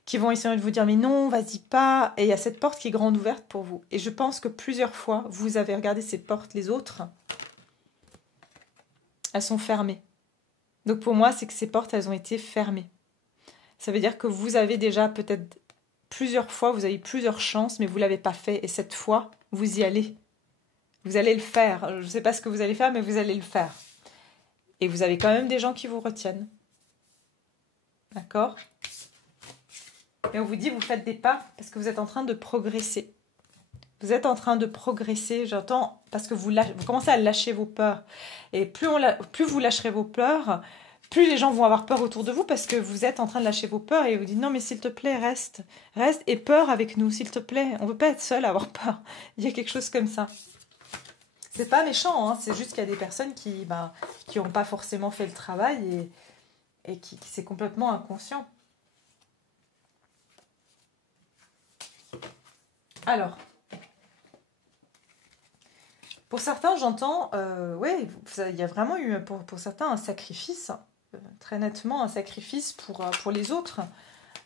Qui vont essayer de vous dire, mais non, vas-y pas. Et il y a cette porte qui est grande ouverte pour vous. Et je pense que plusieurs fois, vous avez regardé ces portes, les autres, elles sont fermées. Donc pour moi, c'est que ces portes, elles ont été fermées. Ça veut dire que vous avez déjà peut-être plusieurs fois, vous avez eu plusieurs chances, mais vous ne l'avez pas fait. Et cette fois, vous y allez. Vous allez le faire. Je ne sais pas ce que vous allez faire, mais vous allez le faire. Et vous avez quand même des gens qui vous retiennent. D'accord ? Et on vous dit, vous faites des pas parce que vous êtes en train de progresser. Vous êtes en train de progresser, j'entends, parce que vous commencez à lâcher vos peurs. Et plus vous lâcherez vos peurs, plus les gens vont avoir peur autour de vous parce que vous êtes en train de lâcher vos peurs et vous dites, non mais s'il te plaît, reste et peur avec nous, s'il te plaît. On ne veut pas être seul à avoir peur. Il y a quelque chose comme ça. C'est pas méchant, hein, c'est juste qu'il y a des personnes qui n'ont pas forcément fait le travail et qui c'est complètement inconscient. Alors, pour certains, j'entends, ouais, il y a vraiment eu pour certains un sacrifice, très nettement un sacrifice pour les autres.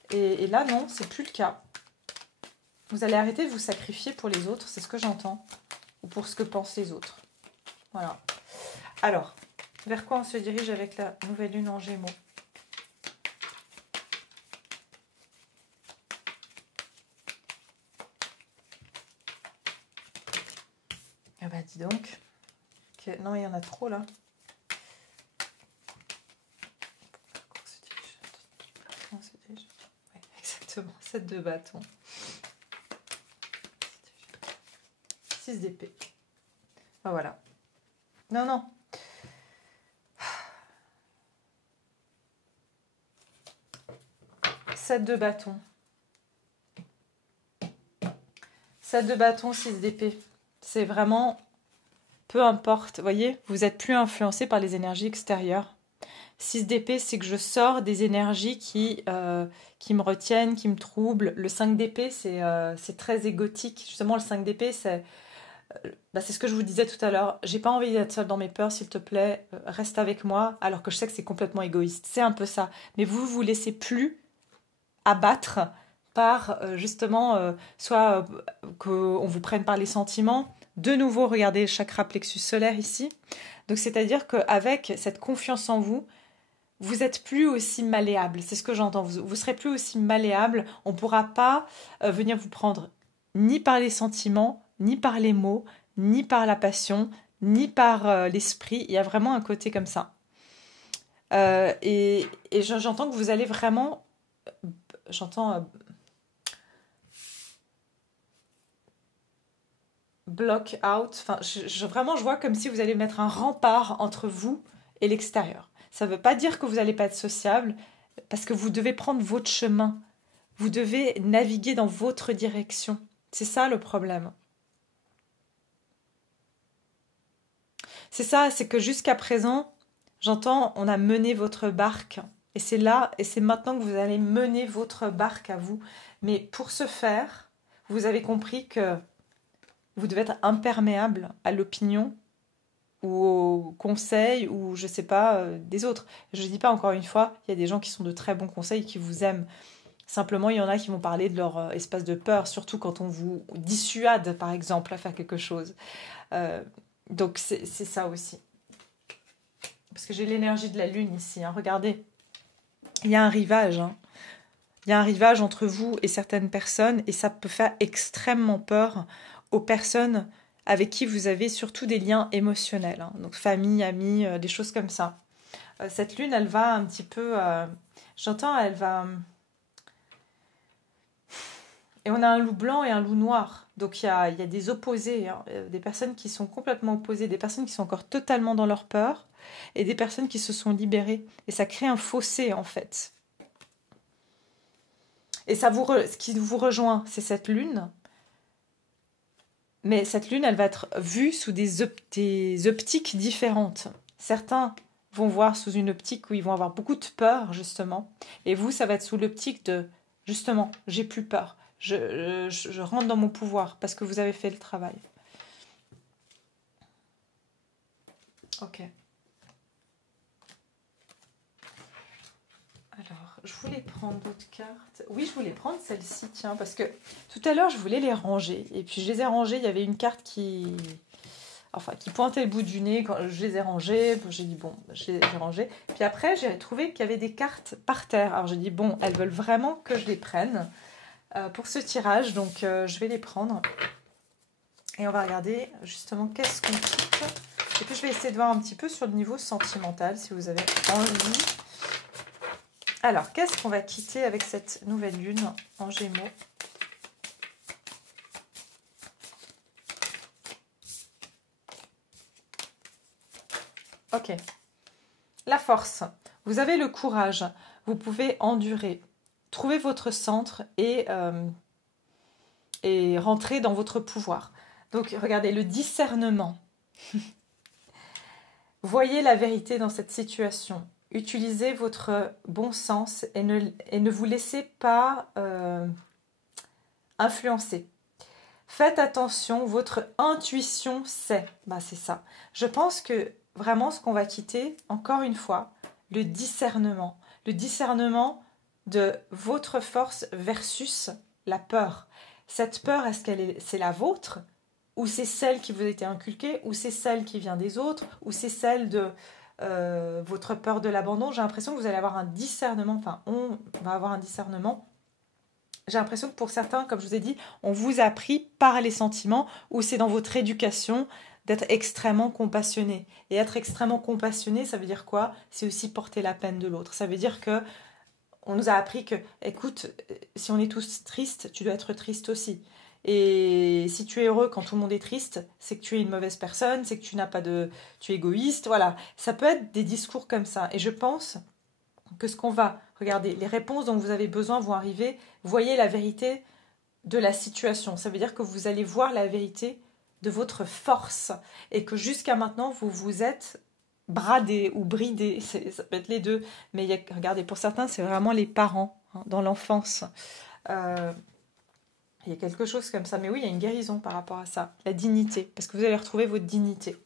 Et là, non, c'est plus le cas. Vous allez arrêter de vous sacrifier pour les autres, c'est ce que j'entends, ou pour ce que pensent les autres. Voilà. Alors, vers quoi on se dirige avec la nouvelle lune en Gémeaux? Ah bah dis donc. Okay. Non, il y en a trop là. On se dirige. Oui, exactement. 7 de bâton. 6 d'épée. Ah, voilà. Non, non. Sept de bâton. 7 de bâton, 6 d'épée. C'est vraiment, peu importe, vous voyez, vous n'êtes plus influencé par les énergies extérieures. 6 d'épée, c'est que je sors des énergies qui me retiennent, qui me troublent. Le 5 d'épée, c'est très égotique. Justement, le 5 d'épée, c'est ce que je vous disais tout à l'heure. J'ai pas envie d'être seule dans mes peurs, s'il te plaît, reste avec moi, alors que je sais que c'est complètement égoïste. C'est un peu ça. Mais vous laissez plus abattre par justement soit qu'on vous prenne par les sentiments. De nouveau, regardez le chakra plexus solaire ici. Donc c'est-à-dire qu'avec cette confiance en vous, vous n'êtes plus aussi malléable. C'est ce que j'entends. Vous serez plus aussi malléable. On ne pourra pas venir vous prendre ni par les sentiments, ni par les mots, ni par la passion, ni par l'esprit. Il y a vraiment un côté comme ça. Et j'entends que vous allez vraiment... J'entends... block out. Enfin, vraiment, je vois comme si vous allez mettre un rempart entre vous et l'extérieur. Ça ne veut pas dire que vous n'allez pas être sociable, parce que vous devez prendre votre chemin. Vous devez naviguer dans votre direction. C'est ça le problème. C'est ça, c'est que jusqu'à présent, j'entends, on a mené votre barque. Et c'est là, et c'est maintenant que vous allez mener votre barque à vous. Mais pour ce faire, vous avez compris que vous devez être imperméable à l'opinion ou aux conseils ou je sais pas des autres. Je ne dis pas encore une fois, il y a des gens qui sont de très bons conseils qui vous aiment. Simplement, il y en a qui vont parler de leur espace de peur, surtout quand on vous dissuade, par exemple, à faire quelque chose. Donc, c'est ça aussi. Parce que j'ai l'énergie de la lune ici. Hein. Regardez, il y a un rivage. Hein. Il y a un rivage entre vous et certaines personnes et ça peut faire extrêmement peur aux personnes avec qui vous avez surtout des liens émotionnels. Hein. Donc, famille, amis, des choses comme ça. Cette lune, elle va un petit peu... j'entends, elle va... Et on a un loup blanc et un loup noir. Donc il y a des opposés, hein. Des personnes qui sont complètement opposées, des personnes qui sont encore totalement dans leur peur, et des personnes qui se sont libérées. Et ça crée un fossé en fait. Et ce qui vous rejoint, c'est cette lune. Mais cette lune, elle va être vue sous des optiques différentes. Certains vont voir sous une optique où ils vont avoir beaucoup de peur, justement. Et vous, ça va être sous l'optique de, justement, j'ai plus peur. Je rentre dans mon pouvoir parce que vous avez fait le travail. Ok. Alors, je voulais prendre d'autres cartes. Oui, je voulais prendre celle-ci, tiens, parce que tout à l'heure, je voulais les ranger. Et puis, je les ai rangées. Il y avait une carte qui pointait le bout du nez. Quand je les ai rangées, j'ai dit, bon, j'ai rangé. Puis après, j'ai trouvé qu'il y avait des cartes par terre. Alors, j'ai dit, bon, elles veulent vraiment que je les prenne pour ce tirage. Donc, je vais les prendre. Et on va regarder, justement, qu'est-ce qu'on quitte. Et puis, je vais essayer de voir un petit peu sur le niveau sentimental, si vous avez envie. Alors, qu'est-ce qu'on va quitter avec cette nouvelle lune en Gémeaux? Ok. La force. Vous avez le courage. Vous pouvez endurer. Trouver votre centre et rentrer dans votre pouvoir. Donc, regardez, le discernement. Voyez la vérité dans cette situation. Utilisez votre bon sens et ne vous laissez pas influencer. Faites attention, votre intuition sait. C'est ça. Je pense que vraiment ce qu'on va quitter, encore une fois, le discernement. Le discernement de votre force versus la peur. Cette peur, est-ce c'est la vôtre, ou c'est celle qui vous a été inculquée, ou c'est celle qui vient des autres, ou c'est celle de votre peur de l'abandon? J'ai l'impression que vous allez avoir un discernement, on va avoir un discernement. J'ai l'impression que pour certains, comme je vous ai dit, on vous a appris par les sentiments, ou c'est dans votre éducation d'être extrêmement compassionné. Et être extrêmement compassionné, ça veut dire quoi? C'est aussi porter la peine de l'autre. Ça veut dire que on nous a appris que, écoute, si on est tous tristes, tu dois être triste aussi. Et si tu es heureux quand tout le monde est triste, c'est que tu es une mauvaise personne, c'est que tu es égoïste, voilà. Ça peut être des discours comme ça. Et je pense que regardez, les réponses dont vous avez besoin vont arriver. Voyez la vérité de la situation. Ça veut dire que vous allez voir la vérité de votre force et que jusqu'à maintenant, vous vous êtes bradé ou bridé. Ça peut être les deux. Mais regardez, pour certains, c'est vraiment les parents, dans l'enfance. Il y a quelque chose comme ça. Mais oui, il y a une guérison par rapport à ça. La dignité. Parce que vous allez retrouver votre dignité.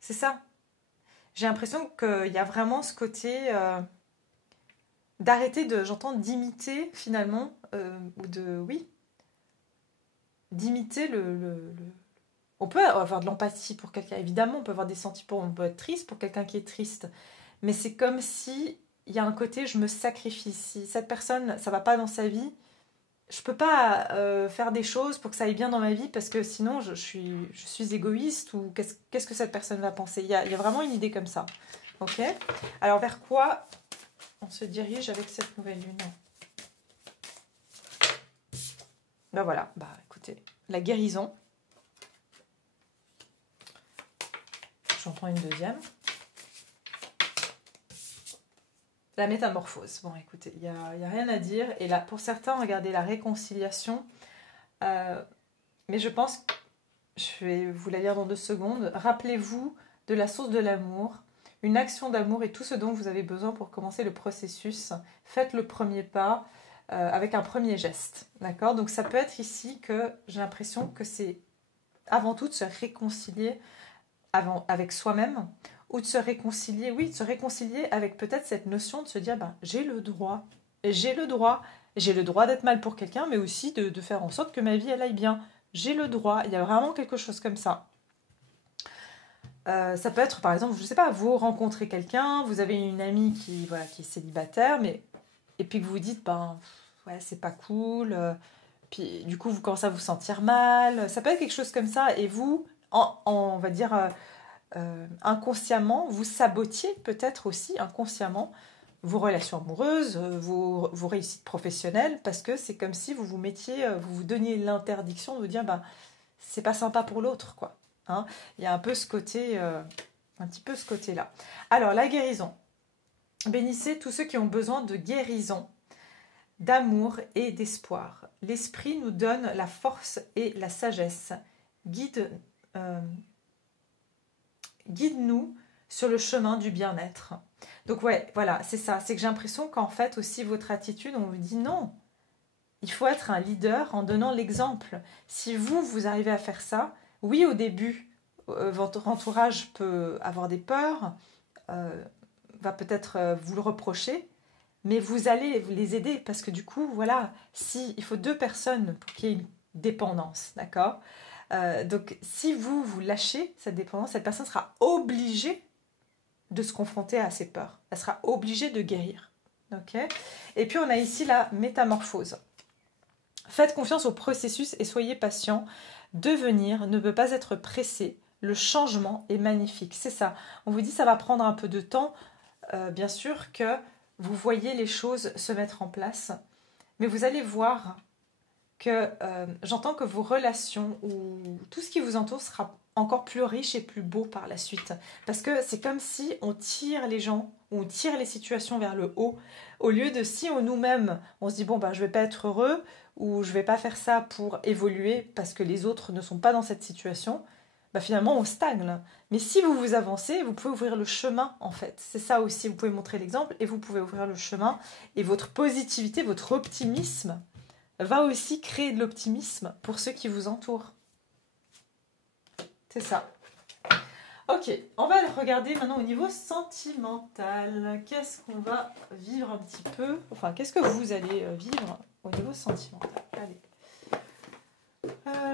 C'est ça. J'ai l'impression qu'il y a vraiment ce côté d'arrêter d'imiter finalement, d'imiter On peut avoir de l'empathie pour quelqu'un, évidemment, on peut avoir des sentiments, on peut être triste pour quelqu'un qui est triste, mais c'est comme si il y a un côté je me sacrifie. Si cette personne, ça va pas dans sa vie, je peux pas faire des choses pour que ça aille bien dans ma vie parce que sinon je suis égoïste ou qu'est-ce que cette personne va penser. Il y a vraiment une idée comme ça. Ok. Alors vers quoi on se dirige avec cette nouvelle lune? Voilà. Écoutez, la guérison. J'en prends une deuxième. La métamorphose. Bon, écoutez, il y a rien à dire. Et là, pour certains, regardez la réconciliation. Mais je pense, je vais vous la lire dans 2 secondes. Rappelez-vous de la source de l'amour. Une action d'amour est tout ce dont vous avez besoin pour commencer le processus. Faites le premier pas avec un premier geste. D'accord? Donc ça peut être ici que j'ai l'impression que c'est avant tout de se réconcilier avec soi-même. Ou de se réconcilier, avec peut-être cette notion de se dire, j'ai le droit d'être mal pour quelqu'un, mais aussi de faire en sorte que ma vie, elle aille bien. J'ai le droit, il y a vraiment quelque chose comme ça. Ça peut être, par exemple, je ne sais pas, vous rencontrez quelqu'un, vous avez une amie qui est célibataire, et puis que vous vous dites, c'est pas cool, puis du coup, vous commencez à vous sentir mal, ça peut être quelque chose comme ça, et vous, on va dire... inconsciemment, vous sabotiez peut-être aussi inconsciemment vos relations amoureuses, vos réussites professionnelles, parce que c'est comme si vous vous donniez l'interdiction de vous dire c'est pas sympa pour l'autre, quoi. Il y a un peu ce côté, un petit peu ce côté-là. Alors la guérison. Bénissez tous ceux qui ont besoin de guérison, d'amour et d'espoir. L'esprit nous donne la force et la sagesse. Guide-nous sur le chemin du bien-être. Donc voilà, c'est ça. C'est que j'ai l'impression qu'en fait aussi votre attitude, on vous dit non. Il faut être un leader en donnant l'exemple. Si vous arrivez à faire ça, oui, au début, votre entourage peut avoir des peurs, va peut-être vous le reprocher, mais vous allez les aider parce que du coup, il faut 2 personnes pour qu'il y ait une dépendance, d'accord ? Donc, si vous lâchez cette dépendance, cette personne sera obligée de se confronter à ses peurs. Elle sera obligée de guérir. Okay. Et puis, on a ici la métamorphose. Faites confiance au processus et soyez patient. Devenir ne peut pas être pressé. Le changement est magnifique. C'est ça. On vous dit ça va prendre un peu de temps. Bien sûr que vous voyez les choses se mettre en place. Mais vous allez voir... que j'entends que vos relations ou tout ce qui vous entoure sera encore plus riche et plus beau par la suite. Parce que c'est comme si on tire les gens, ou on tire les situations vers le haut, au lieu de si nous-mêmes, on se dit, je vais pas être heureux, ou je vais pas faire ça pour évoluer parce que les autres ne sont pas dans cette situation, bah finalement on stagne là. Mais si vous vous avancez, vous pouvez ouvrir le chemin en fait. C'est ça aussi, vous pouvez montrer l'exemple et vous pouvez ouvrir le chemin. Et votre positivité, votre optimisme va aussi créer de l'optimisme pour ceux qui vous entourent. C'est ça. Ok, on va regarder maintenant au niveau sentimental. Qu'est-ce qu'on va vivre un petit peu? Enfin, qu'est-ce que vous allez vivre au niveau sentimental? Allez.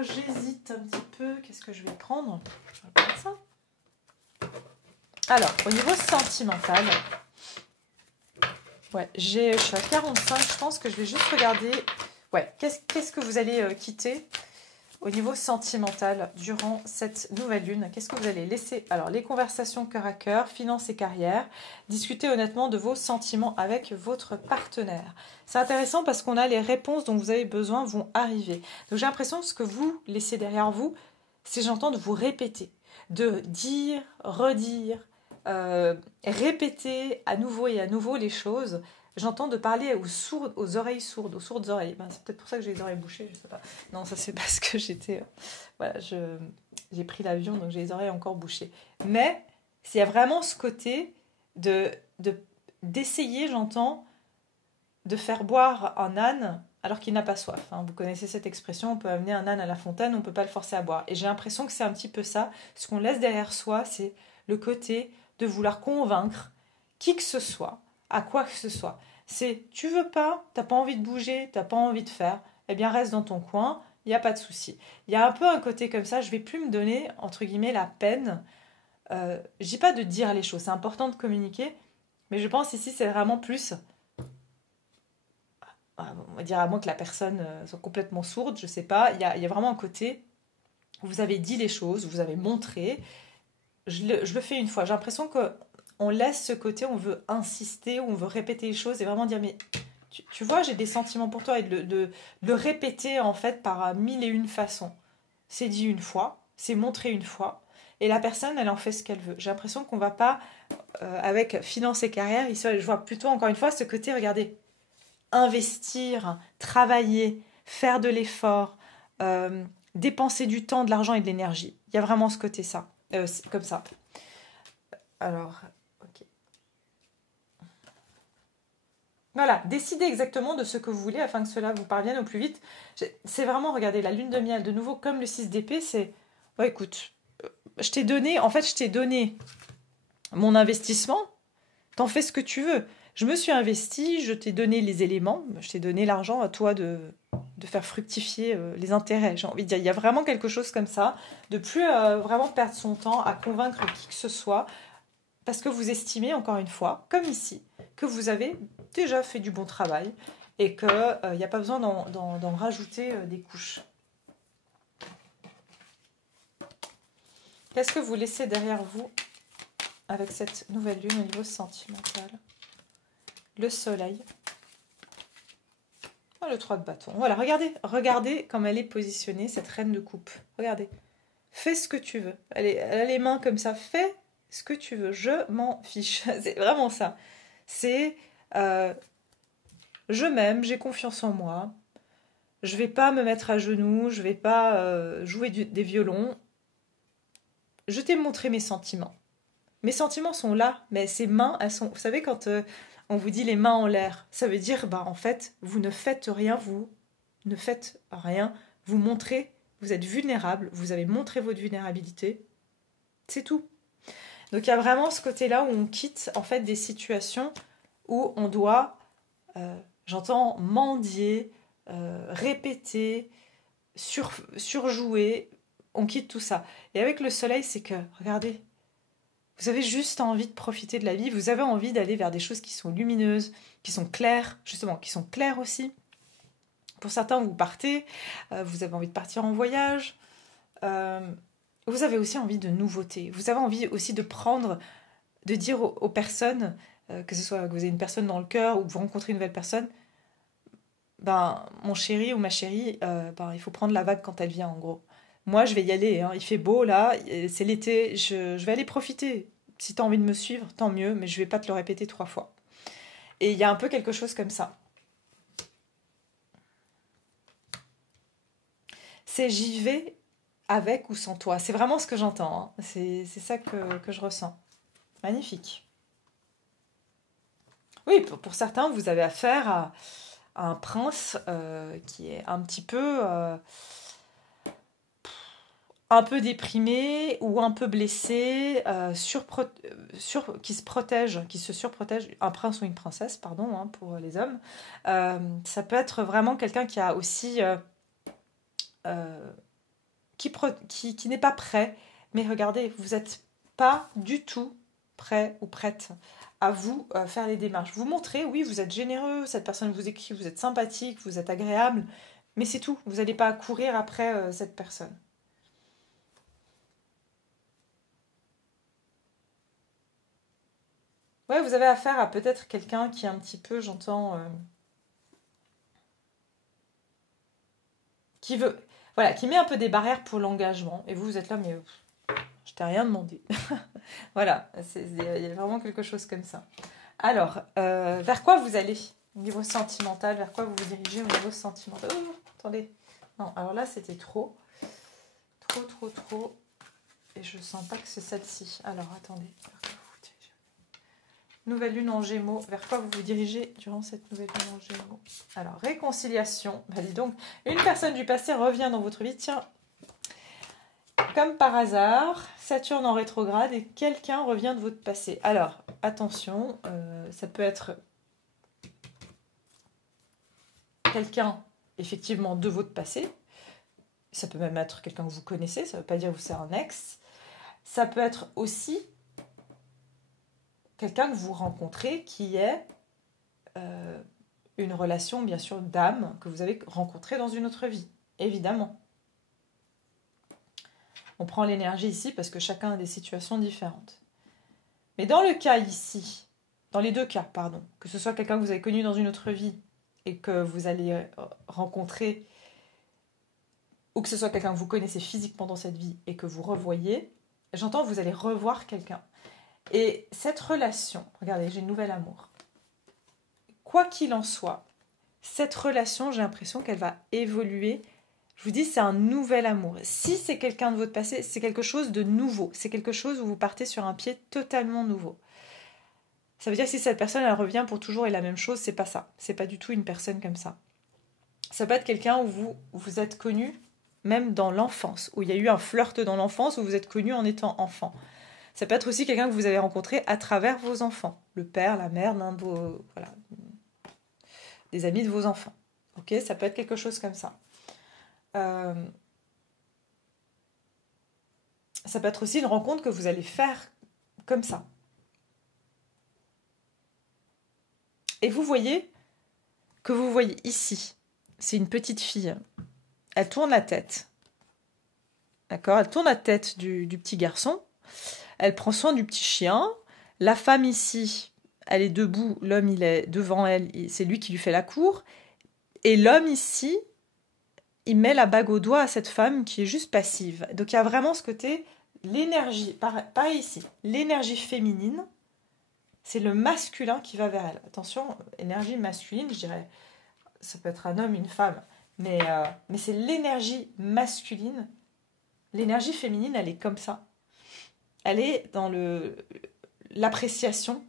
J'hésite un petit peu. Qu'est-ce que je vais prendre? Je vais prendre ça. Alors, au niveau sentimental, ouais, je suis à 45. Je pense que je vais juste regarder. Ouais, qu'est-ce que vous allez quitter au niveau sentimental durant cette nouvelle lune? Qu'est-ce que vous allez laisser? Alors, les conversations cœur à cœur, finances et carrière. Discutez honnêtement de vos sentiments avec votre partenaire. C'est intéressant parce qu'on a les réponses dont vous avez besoin vont arriver. Donc, j'ai l'impression que ce que vous laissez derrière vous, c'est j'entends de vous répéter, de dire, redire, répéter à nouveau et à nouveau les choses. J'entends de parler aux oreilles sourdes, aux sourdes oreilles. Ben, c'est peut-être pour ça que j'ai les oreilles bouchées, je sais pas. Non, ça c'est parce que voilà, j'ai pris l'avion, donc j'ai les oreilles encore bouchées. Mais s'il y a vraiment ce côté d'essayer, j'entends, de faire boire un âne alors qu'il n'a pas soif. Hein. Vous connaissez cette expression, on peut amener un âne à la fontaine, on ne peut pas le forcer à boire. Et j'ai l'impression que c'est un petit peu ça. Ce qu'on laisse derrière soi, c'est le côté de vouloir convaincre qui que ce soit, à quoi que ce soit. C'est tu veux pas, t'as pas envie de bouger, t'as pas envie de faire, eh bien reste dans ton coin, il n'y a pas de souci. Il y a un peu un côté comme ça, je vais plus me donner, entre guillemets, la peine. Je dis pas de dire les choses, c'est important de communiquer, mais je pense ici c'est vraiment plus, on va dire à moins que la personne soit complètement sourde, je sais pas, il y a vraiment un côté, vous avez dit les choses, vous avez montré, je le fais une fois, j'ai l'impression que on laisse ce côté, on veut insister, on veut répéter les choses et vraiment dire mais tu vois, j'ai des sentiments pour toi et de le répéter en fait par mille et une façons. C'est dit une fois, c'est montré une fois et la personne elle en fait ce qu'elle veut. J'ai l'impression qu'on va pas avec finance et carrière, ici je vois plutôt encore une fois ce côté, regardez, investir, travailler, faire de l'effort, dépenser du temps, de l'argent et de l'énergie. Il y a vraiment ce côté ça, comme ça. Alors, ok. Voilà, décidez exactement de ce que vous voulez afin que cela vous parvienne au plus vite. C'est vraiment, regardez, la lune de miel, de nouveau, comme le 6 d'épée, c'est... Ouais, écoute, je t'ai donné mon investissement, t'en fais ce que tu veux. Je me suis investie, je t'ai donné les éléments, je t'ai donné l'argent à toi de faire fructifier les intérêts. J'ai envie de dire, il y a vraiment quelque chose comme ça, de plus vraiment perdre son temps à convaincre qui que ce soit, parce que vous estimez, encore une fois, comme ici, que vous avez déjà fait du bon travail et qu'il n'y a pas besoin d'en rajouter des couches. Qu'est-ce que vous laissez derrière vous avec cette nouvelle lune au niveau sentimental? Le soleil. Oh, le 3 de bâton. Voilà, regardez comme elle est positionnée, cette reine de coupe. Regardez. Fais ce que tu veux. Elle a les mains comme ça. Fais ce que tu veux. Je m'en fiche. C'est vraiment ça. C'est... je m'aime, j'ai confiance en moi. Je vais pas me mettre à genoux. Je vais pas jouer des violons. Je t'ai montré mes sentiments. Mes sentiments sont là, mais ces mains, elles sont... Vous savez, quand on vous dit les mains en l'air, ça veut dire, bah, en fait, vous ne faites rien, vous ne faites rien. Vous montrez, vous êtes vulnérable, vous avez montré votre vulnérabilité. C'est tout. Donc, il y a vraiment ce côté-là où on quitte, en fait, des situations où on doit, j'entends, mendier, répéter, surjouer. On quitte tout ça. Et avec le soleil, c'est que, regardez, vous avez juste envie de profiter de la vie, vous avez envie d'aller vers des choses qui sont lumineuses, qui sont claires, justement, qui sont claires aussi. Pour certains, vous partez, vous avez envie de partir en voyage, vous avez aussi envie de nouveautés, vous avez envie aussi de prendre, de dire aux personnes, que ce soit que vous avez une personne dans le cœur ou que vous rencontrez une nouvelle personne, ben, mon chéri ou ma chérie, ben, il faut prendre la vague quand elle vient, en gros. Moi, je vais y aller, hein. Il fait beau, là, c'est l'été, je vais aller profiter. Si tu as envie de me suivre, tant mieux, mais je ne vais pas te le répéter 3 fois. Et il y a un peu quelque chose comme ça. c'est j'y vais avec ou sans toi. C'est vraiment ce que j'entends, hein. C'est ça que je ressens. Magnifique. Oui, pour certains, vous avez affaire à un prince qui est un peu déprimé ou un peu blessé, qui se protège, qui se surprotège, un prince ou une princesse, pardon, hein, pour les hommes. Ça peut être vraiment quelqu'un qui a aussi euh, qui n'est pas prêt. Mais regardez, vous n'êtes pas du tout prêt ou prête à vous faire les démarches. Vous montrez, oui, vous êtes généreux, cette personne vous écrit, vous êtes sympathique, vous êtes agréable, mais c'est tout. Vous n'allez pas courir après cette personne. Ouais, vous avez affaire à peut-être quelqu'un qui est un petit peu, j'entends, qui veut, voilà, qui met un peu des barrières pour l'engagement. Et vous êtes là, mais je t'ai rien demandé. Voilà, il y a vraiment quelque chose comme ça. Alors, vers quoi vous allez au niveau sentimental? Vers quoi vous vous dirigez au niveau sentimental? Oh, attendez. Non, alors là, c'était trop. Trop, trop, trop. Et je sens pas que c'est celle-ci. Alors, attendez. Nouvelle lune en Gémeaux. Vers quoi vous vous dirigez durant cette nouvelle lune en Gémeaux? Alors, réconciliation. Bah, dis donc, une personne du passé revient dans votre vie. Tiens, comme par hasard, Saturne en rétrograde et quelqu'un revient de votre passé. Alors, attention, ça peut être quelqu'un, effectivement, de votre passé. Ça peut même être quelqu'un que vous connaissez, ça ne veut pas dire que c'est un ex. Ça peut être aussi quelqu'un que vous rencontrez qui est une relation, bien sûr, d'âme que vous avez rencontrée dans une autre vie, évidemment. On prend l'énergie ici parce que chacun a des situations différentes. Mais dans le cas ici, dans les deux cas, pardon, que ce soit quelqu'un que vous avez connu dans une autre vie et que vous allez rencontrer, ou que ce soit quelqu'un que vous connaissez physiquement dans cette vie et que vous revoyez, j'entends que vous allez revoir quelqu'un. Et cette relation, regardez, j'ai une nouvelle amour. Quoi qu'il en soit, cette relation, j'ai l'impression qu'elle va évoluer. Je vous dis, c'est un nouvel amour. Si c'est quelqu'un de votre passé, c'est quelque chose de nouveau. C'est quelque chose où vous partez sur un pied totalement nouveau. Ça veut dire que si cette personne, elle revient pour toujours et la même chose, c'est pas ça. C'est pas du tout une personne comme ça. Ça peut être quelqu'un où vous êtes connu, même dans l'enfance, où il y a eu un flirt dans l'enfance, où vous êtes connu en étant enfant. Ça peut être aussi quelqu'un que vous avez rencontré à travers vos enfants. Le père, la mère, l'un de vos... Voilà, des amis de vos enfants. Ok, ça peut être quelque chose comme ça. Ça peut être aussi une rencontre que vous allez faire comme ça. Et vous voyez ici, c'est une petite fille. Elle tourne la tête. D'accord? Elle tourne la tête du petit garçon. Elle prend soin du petit chien. La femme ici, elle est debout. L'homme, il est devant elle. C'est lui qui lui fait la cour. Et l'homme ici, il met la bague au doigt à cette femme qui est juste passive. Donc il y a vraiment ce côté, l'énergie, pareil ici, l'énergie féminine, c'est le masculin qui va vers elle. Attention, énergie masculine, je dirais, ça peut être un homme, une femme, mais c'est l'énergie masculine. L'énergie féminine, elle est comme ça. Elle est dans l'appréciation,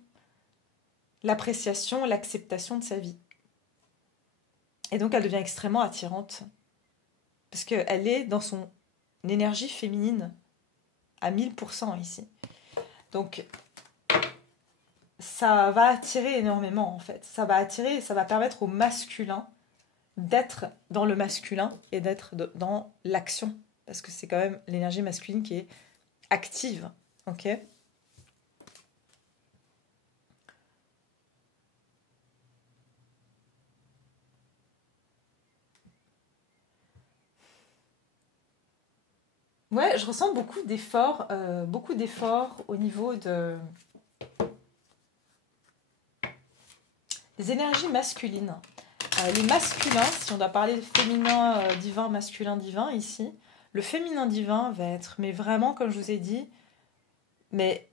l'acceptation de sa vie. Et donc elle devient extrêmement attirante. Parce qu'elle est dans son énergie féminine à 1000% ici. Donc, ça va attirer énormément en fait. Ça va attirer et ça va permettre au masculin d'être dans le masculin et d'être dans l'action. Parce que c'est quand même l'énergie masculine qui est active. Ok ? Ouais, je ressens beaucoup d'efforts au niveau des énergies masculines. Les masculins, si on doit parler de féminin divin, masculin divin ici, le féminin divin va être, mais vraiment comme je vous ai dit, mais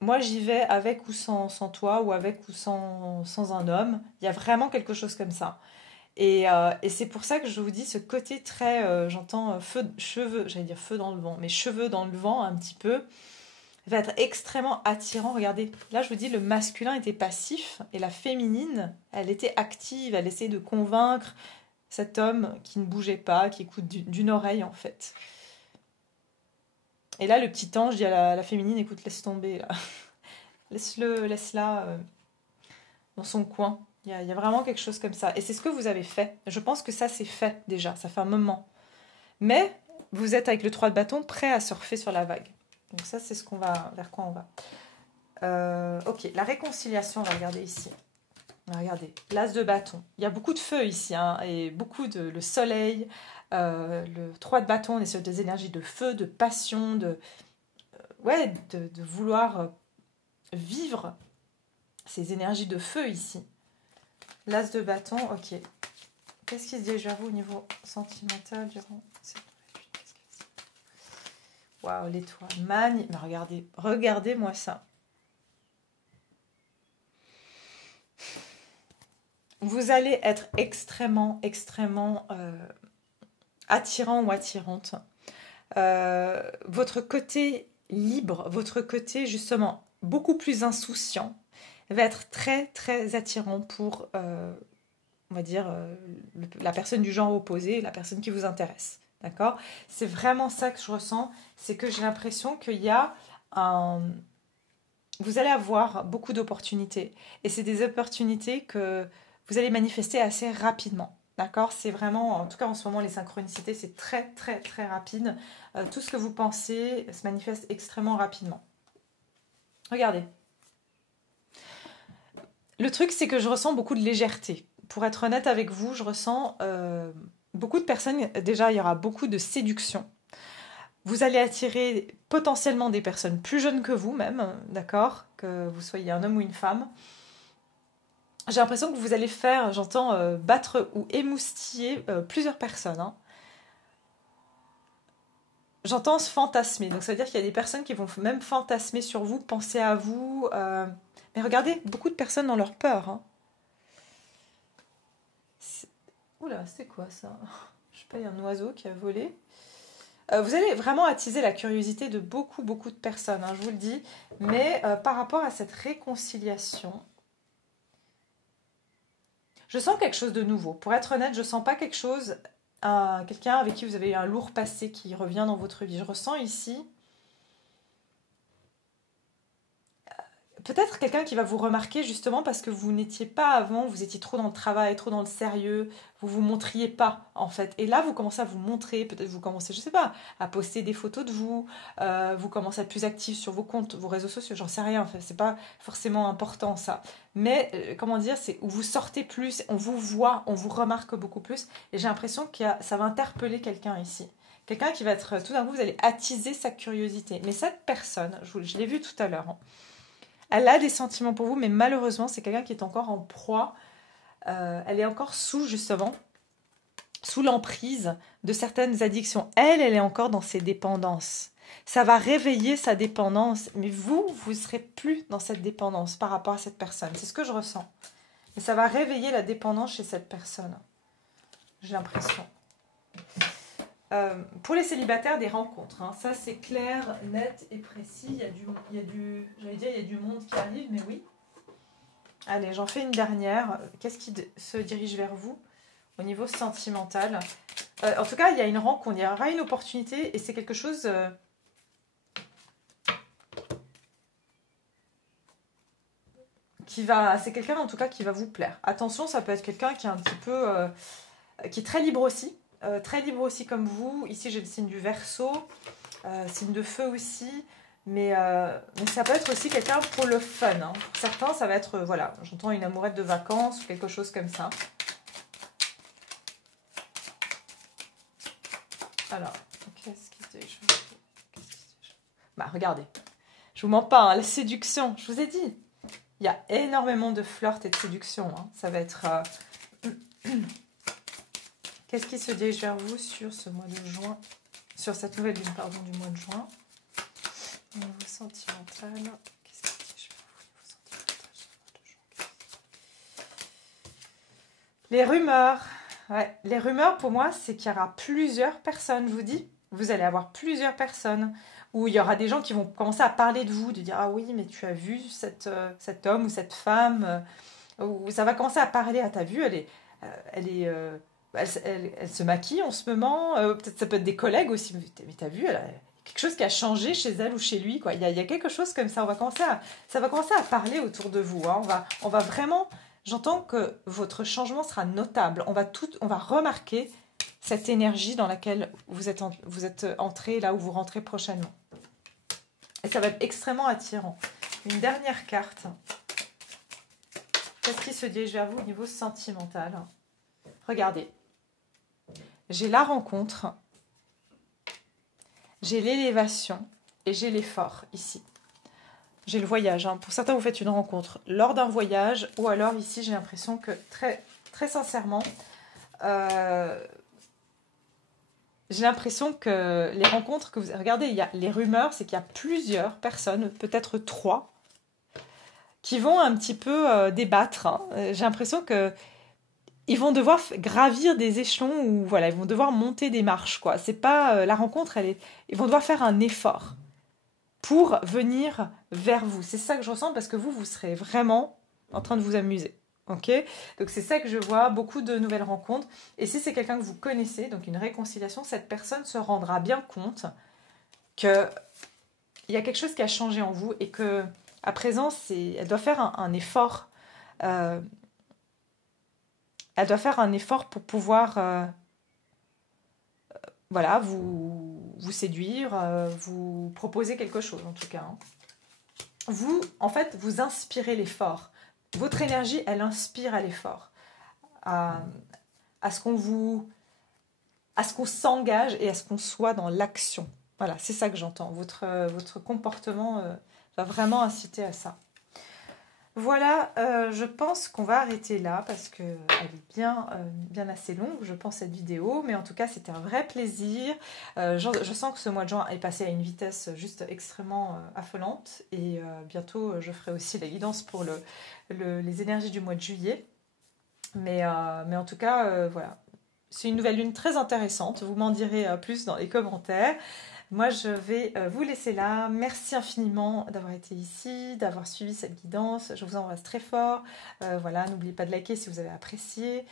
moi j'y vais avec ou sans toi, ou avec ou sans un homme. Il y a vraiment quelque chose comme ça. Et c'est pour ça que je vous dis ce côté très, j'entends cheveux, j'allais dire feu dans le vent, mais cheveux dans le vent un petit peu, va être extrêmement attirant. Regardez, là je vous dis, le masculin était passif et la féminine, elle était active, elle essayait de convaincre cet homme qui ne bougeait pas, qui écoute d'une oreille en fait. Et là le petit ange dit à la féminine, écoute, laisse tomber là. Laisse-la dans son coin. Il y a vraiment quelque chose comme ça. Et c'est ce que vous avez fait. Je pense que ça, c'est fait déjà. Ça fait un moment. Mais vous êtes avec le 3 de bâton prêt à surfer sur la vague. Donc ça, c'est vers quoi on va. Ok, la réconciliation, on va regarder ici. Regardez, l'as de bâton. Il y a beaucoup de feu ici, hein, et beaucoup le soleil. Le 3 de bâton, on est sur des énergies de feu, de passion, de vouloir vivre ces énergies de feu ici. L'as de bâton, ok. Qu'est-ce qui se dirige vers vous au niveau sentimental durant cette nouvelle lune? Waouh, l'étoile. Mais regardez-moi ça. Vous allez être extrêmement, extrêmement attirant ou attirante. Votre côté libre, votre côté justement beaucoup plus insouciant, va être très très attirant pour, on va dire, la personne du genre opposé, la personne qui vous intéresse. D'accord? C'est vraiment ça que je ressens, c'est que j'ai l'impression qu'il y a vous allez avoir beaucoup d'opportunités. Et c'est des opportunités que vous allez manifester assez rapidement. D'accord? C'est vraiment, en tout cas en ce moment, les synchronicités, c'est très très très rapide. Tout ce que vous pensez se manifeste extrêmement rapidement. Regardez. Le truc, c'est que je ressens beaucoup de légèreté. Pour être honnête avec vous, je ressens beaucoup de personnes. Déjà, il y aura beaucoup de séduction. Vous allez attirer potentiellement des personnes plus jeunes que vous même, d'accord? Que vous soyez un homme ou une femme. J'ai l'impression que vous allez faire, j'entends, battre ou émoustiller plusieurs personnes. Hein. J'entends se fantasmer. Donc ça veut dire qu'il y a des personnes qui vont même fantasmer sur vous, penser à vous. Mais regardez, beaucoup de personnes ont leur peur. Hein. Oula, c'est quoi ça? Je sais pas, il y a un oiseau qui a volé. Vous allez vraiment attiser la curiosité de beaucoup, beaucoup de personnes, hein, je vous le dis. Mais par rapport à cette réconciliation, je sens quelque chose de nouveau. Pour être honnête, je sens pas quelque chose, quelqu'un avec qui vous avez eu un lourd passé qui revient dans votre vie. Je ressens ici peut-être quelqu'un qui va vous remarquer justement parce que vous n'étiez pas avant, vous étiez trop dans le travail, trop dans le sérieux, vous vous montriez pas en fait. Et là, vous commencez à vous montrer, peut-être vous commencez, je sais pas, à poster des photos de vous, vous commencez à être plus actif sur vos comptes, vos réseaux sociaux, j'en sais rien en fait, c'est pas forcément important ça. Mais comment dire, c'est où vous sortez plus, on vous voit, on vous remarque beaucoup plus. Et j'ai l'impression que ça va interpeller quelqu'un ici. Quelqu'un qui va être, tout d'un coup, vous allez attiser sa curiosité. Mais cette personne, je l'ai vu tout à l'heure, hein, elle a des sentiments pour vous, mais malheureusement, c'est quelqu'un qui est encore en proie. Elle est encore justement, sous l'emprise de certaines addictions. Elle est encore dans ses dépendances. Ça va réveiller sa dépendance, mais vous ne serez plus dans cette dépendance par rapport à cette personne. C'est ce que je ressens. Et ça va réveiller la dépendance chez cette personne. J'ai l'impression. Pour les célibataires, des rencontres. Hein. Ça, c'est clair, net et précis. Il y a du monde qui arrive, mais oui. Allez, j'en fais une dernière. Qu'est-ce qui se dirige vers vous au niveau sentimental? En tout cas, il y a une rencontre, il y aura une opportunité et c'est quelque chose... c'est quelqu'un en tout cas qui va vous plaire. Attention, ça peut être quelqu'un qui est un petit peu... qui est très libre aussi. Très libre aussi comme vous. Ici, j'ai le signe du Verseau, signe de feu aussi. Mais ça peut être aussi quelqu'un pour le fun. Hein. Pour certains, ça va être, voilà, j'entends une amourette de vacances ou quelque chose comme ça. Alors, qu'est-ce qui se dit? Bah, regardez. Je vous mens pas, hein, la séduction, je vous ai dit. Il y a énormément de flirt et de séduction. Hein. Ça va être... Qu'est-ce qui se dirige vers vous sur ce mois de juin, sur cette nouvelle lune, pardon, du mois de juin? Au niveau sentimental, qu'est-ce qui se dirige vers vous au niveau sentimental sur le mois de juin? Les rumeurs, Ouais. Les rumeurs, pour moi, c'est qu'il y aura plusieurs personnes, je vous dis. Vous allez avoir plusieurs personnes où il y aura des gens qui vont commencer à parler de vous, de dire ah oui, mais tu as vu cet homme ou cette femme, où ça va commencer à parler. Ah, t'as vu, elle est, elle se maquille en ce moment. Peut-être ça peut être des collègues aussi. Mais t'as vu, elle a quelque chose qui a changé chez elle ou chez lui, quoi. Il y a quelque chose comme ça. Ça va commencer à parler autour de vous, hein. On va vraiment. J'entends que votre changement sera notable. On va remarquer cette énergie dans laquelle vous êtes entré, là où vous rentrez prochainement. Et ça va être extrêmement attirant. Une dernière carte. Qu'est-ce qui se dirige vers vous au niveau sentimental? Regardez. J'ai la rencontre, j'ai l'élévation et j'ai l'effort ici. J'ai le voyage. Hein. Pour certains, vous faites une rencontre lors d'un voyage ou alors ici, j'ai l'impression que très, très sincèrement, j'ai l'impression que les rencontres que vous... Regardez, il y a les rumeurs, c'est qu'il y a plusieurs personnes, peut-être 3, qui vont un petit peu débattre. Hein. J'ai l'impression que ils vont devoir gravir des échelons ou voilà, ils vont devoir monter des marches, quoi. C'est pas la rencontre, ils vont devoir faire un effort pour venir vers vous. C'est ça que je ressens parce que vous serez vraiment en train de vous amuser. Ok? Donc c'est ça que je vois, beaucoup de nouvelles rencontres. Et si c'est quelqu'un que vous connaissez, donc une réconciliation, cette personne se rendra bien compte qu'il y a quelque chose qui a changé en vous et que à présent, elle doit faire un effort. Elle doit faire un effort pour pouvoir voilà, vous séduire, vous proposer quelque chose en tout cas. Hein. Vous, en fait, vous inspirez l'effort. Votre énergie, elle inspire à l'effort, à ce qu'on s'engage et à ce qu'on soit dans l'action. Voilà, c'est ça que j'entends. Votre comportement va vraiment inciter à ça. Voilà, je pense qu'on va arrêter là parce qu'elle est bien assez longue, je pense, cette vidéo. Mais en tout cas, c'était un vrai plaisir. Je sens que ce mois de juin est passé à une vitesse juste extrêmement affolante. Et bientôt, je ferai aussi la guidance pour les énergies du mois de juillet. Mais en tout cas, voilà. C'est une nouvelle lune très intéressante. Vous m'en direz plus dans les commentaires. Moi, je vais vous laisser là. Merci infiniment d'avoir été ici, d'avoir suivi cette guidance. Je vous embrasse très fort. Voilà, n'oubliez pas de liker si vous avez apprécié,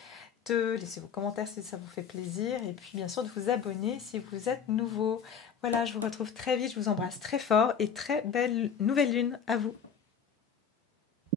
de laisser vos commentaires si ça vous fait plaisir, et puis bien sûr de vous abonner si vous êtes nouveau. Voilà, je vous retrouve très vite. Je vous embrasse très fort et très belle nouvelle lune à vous.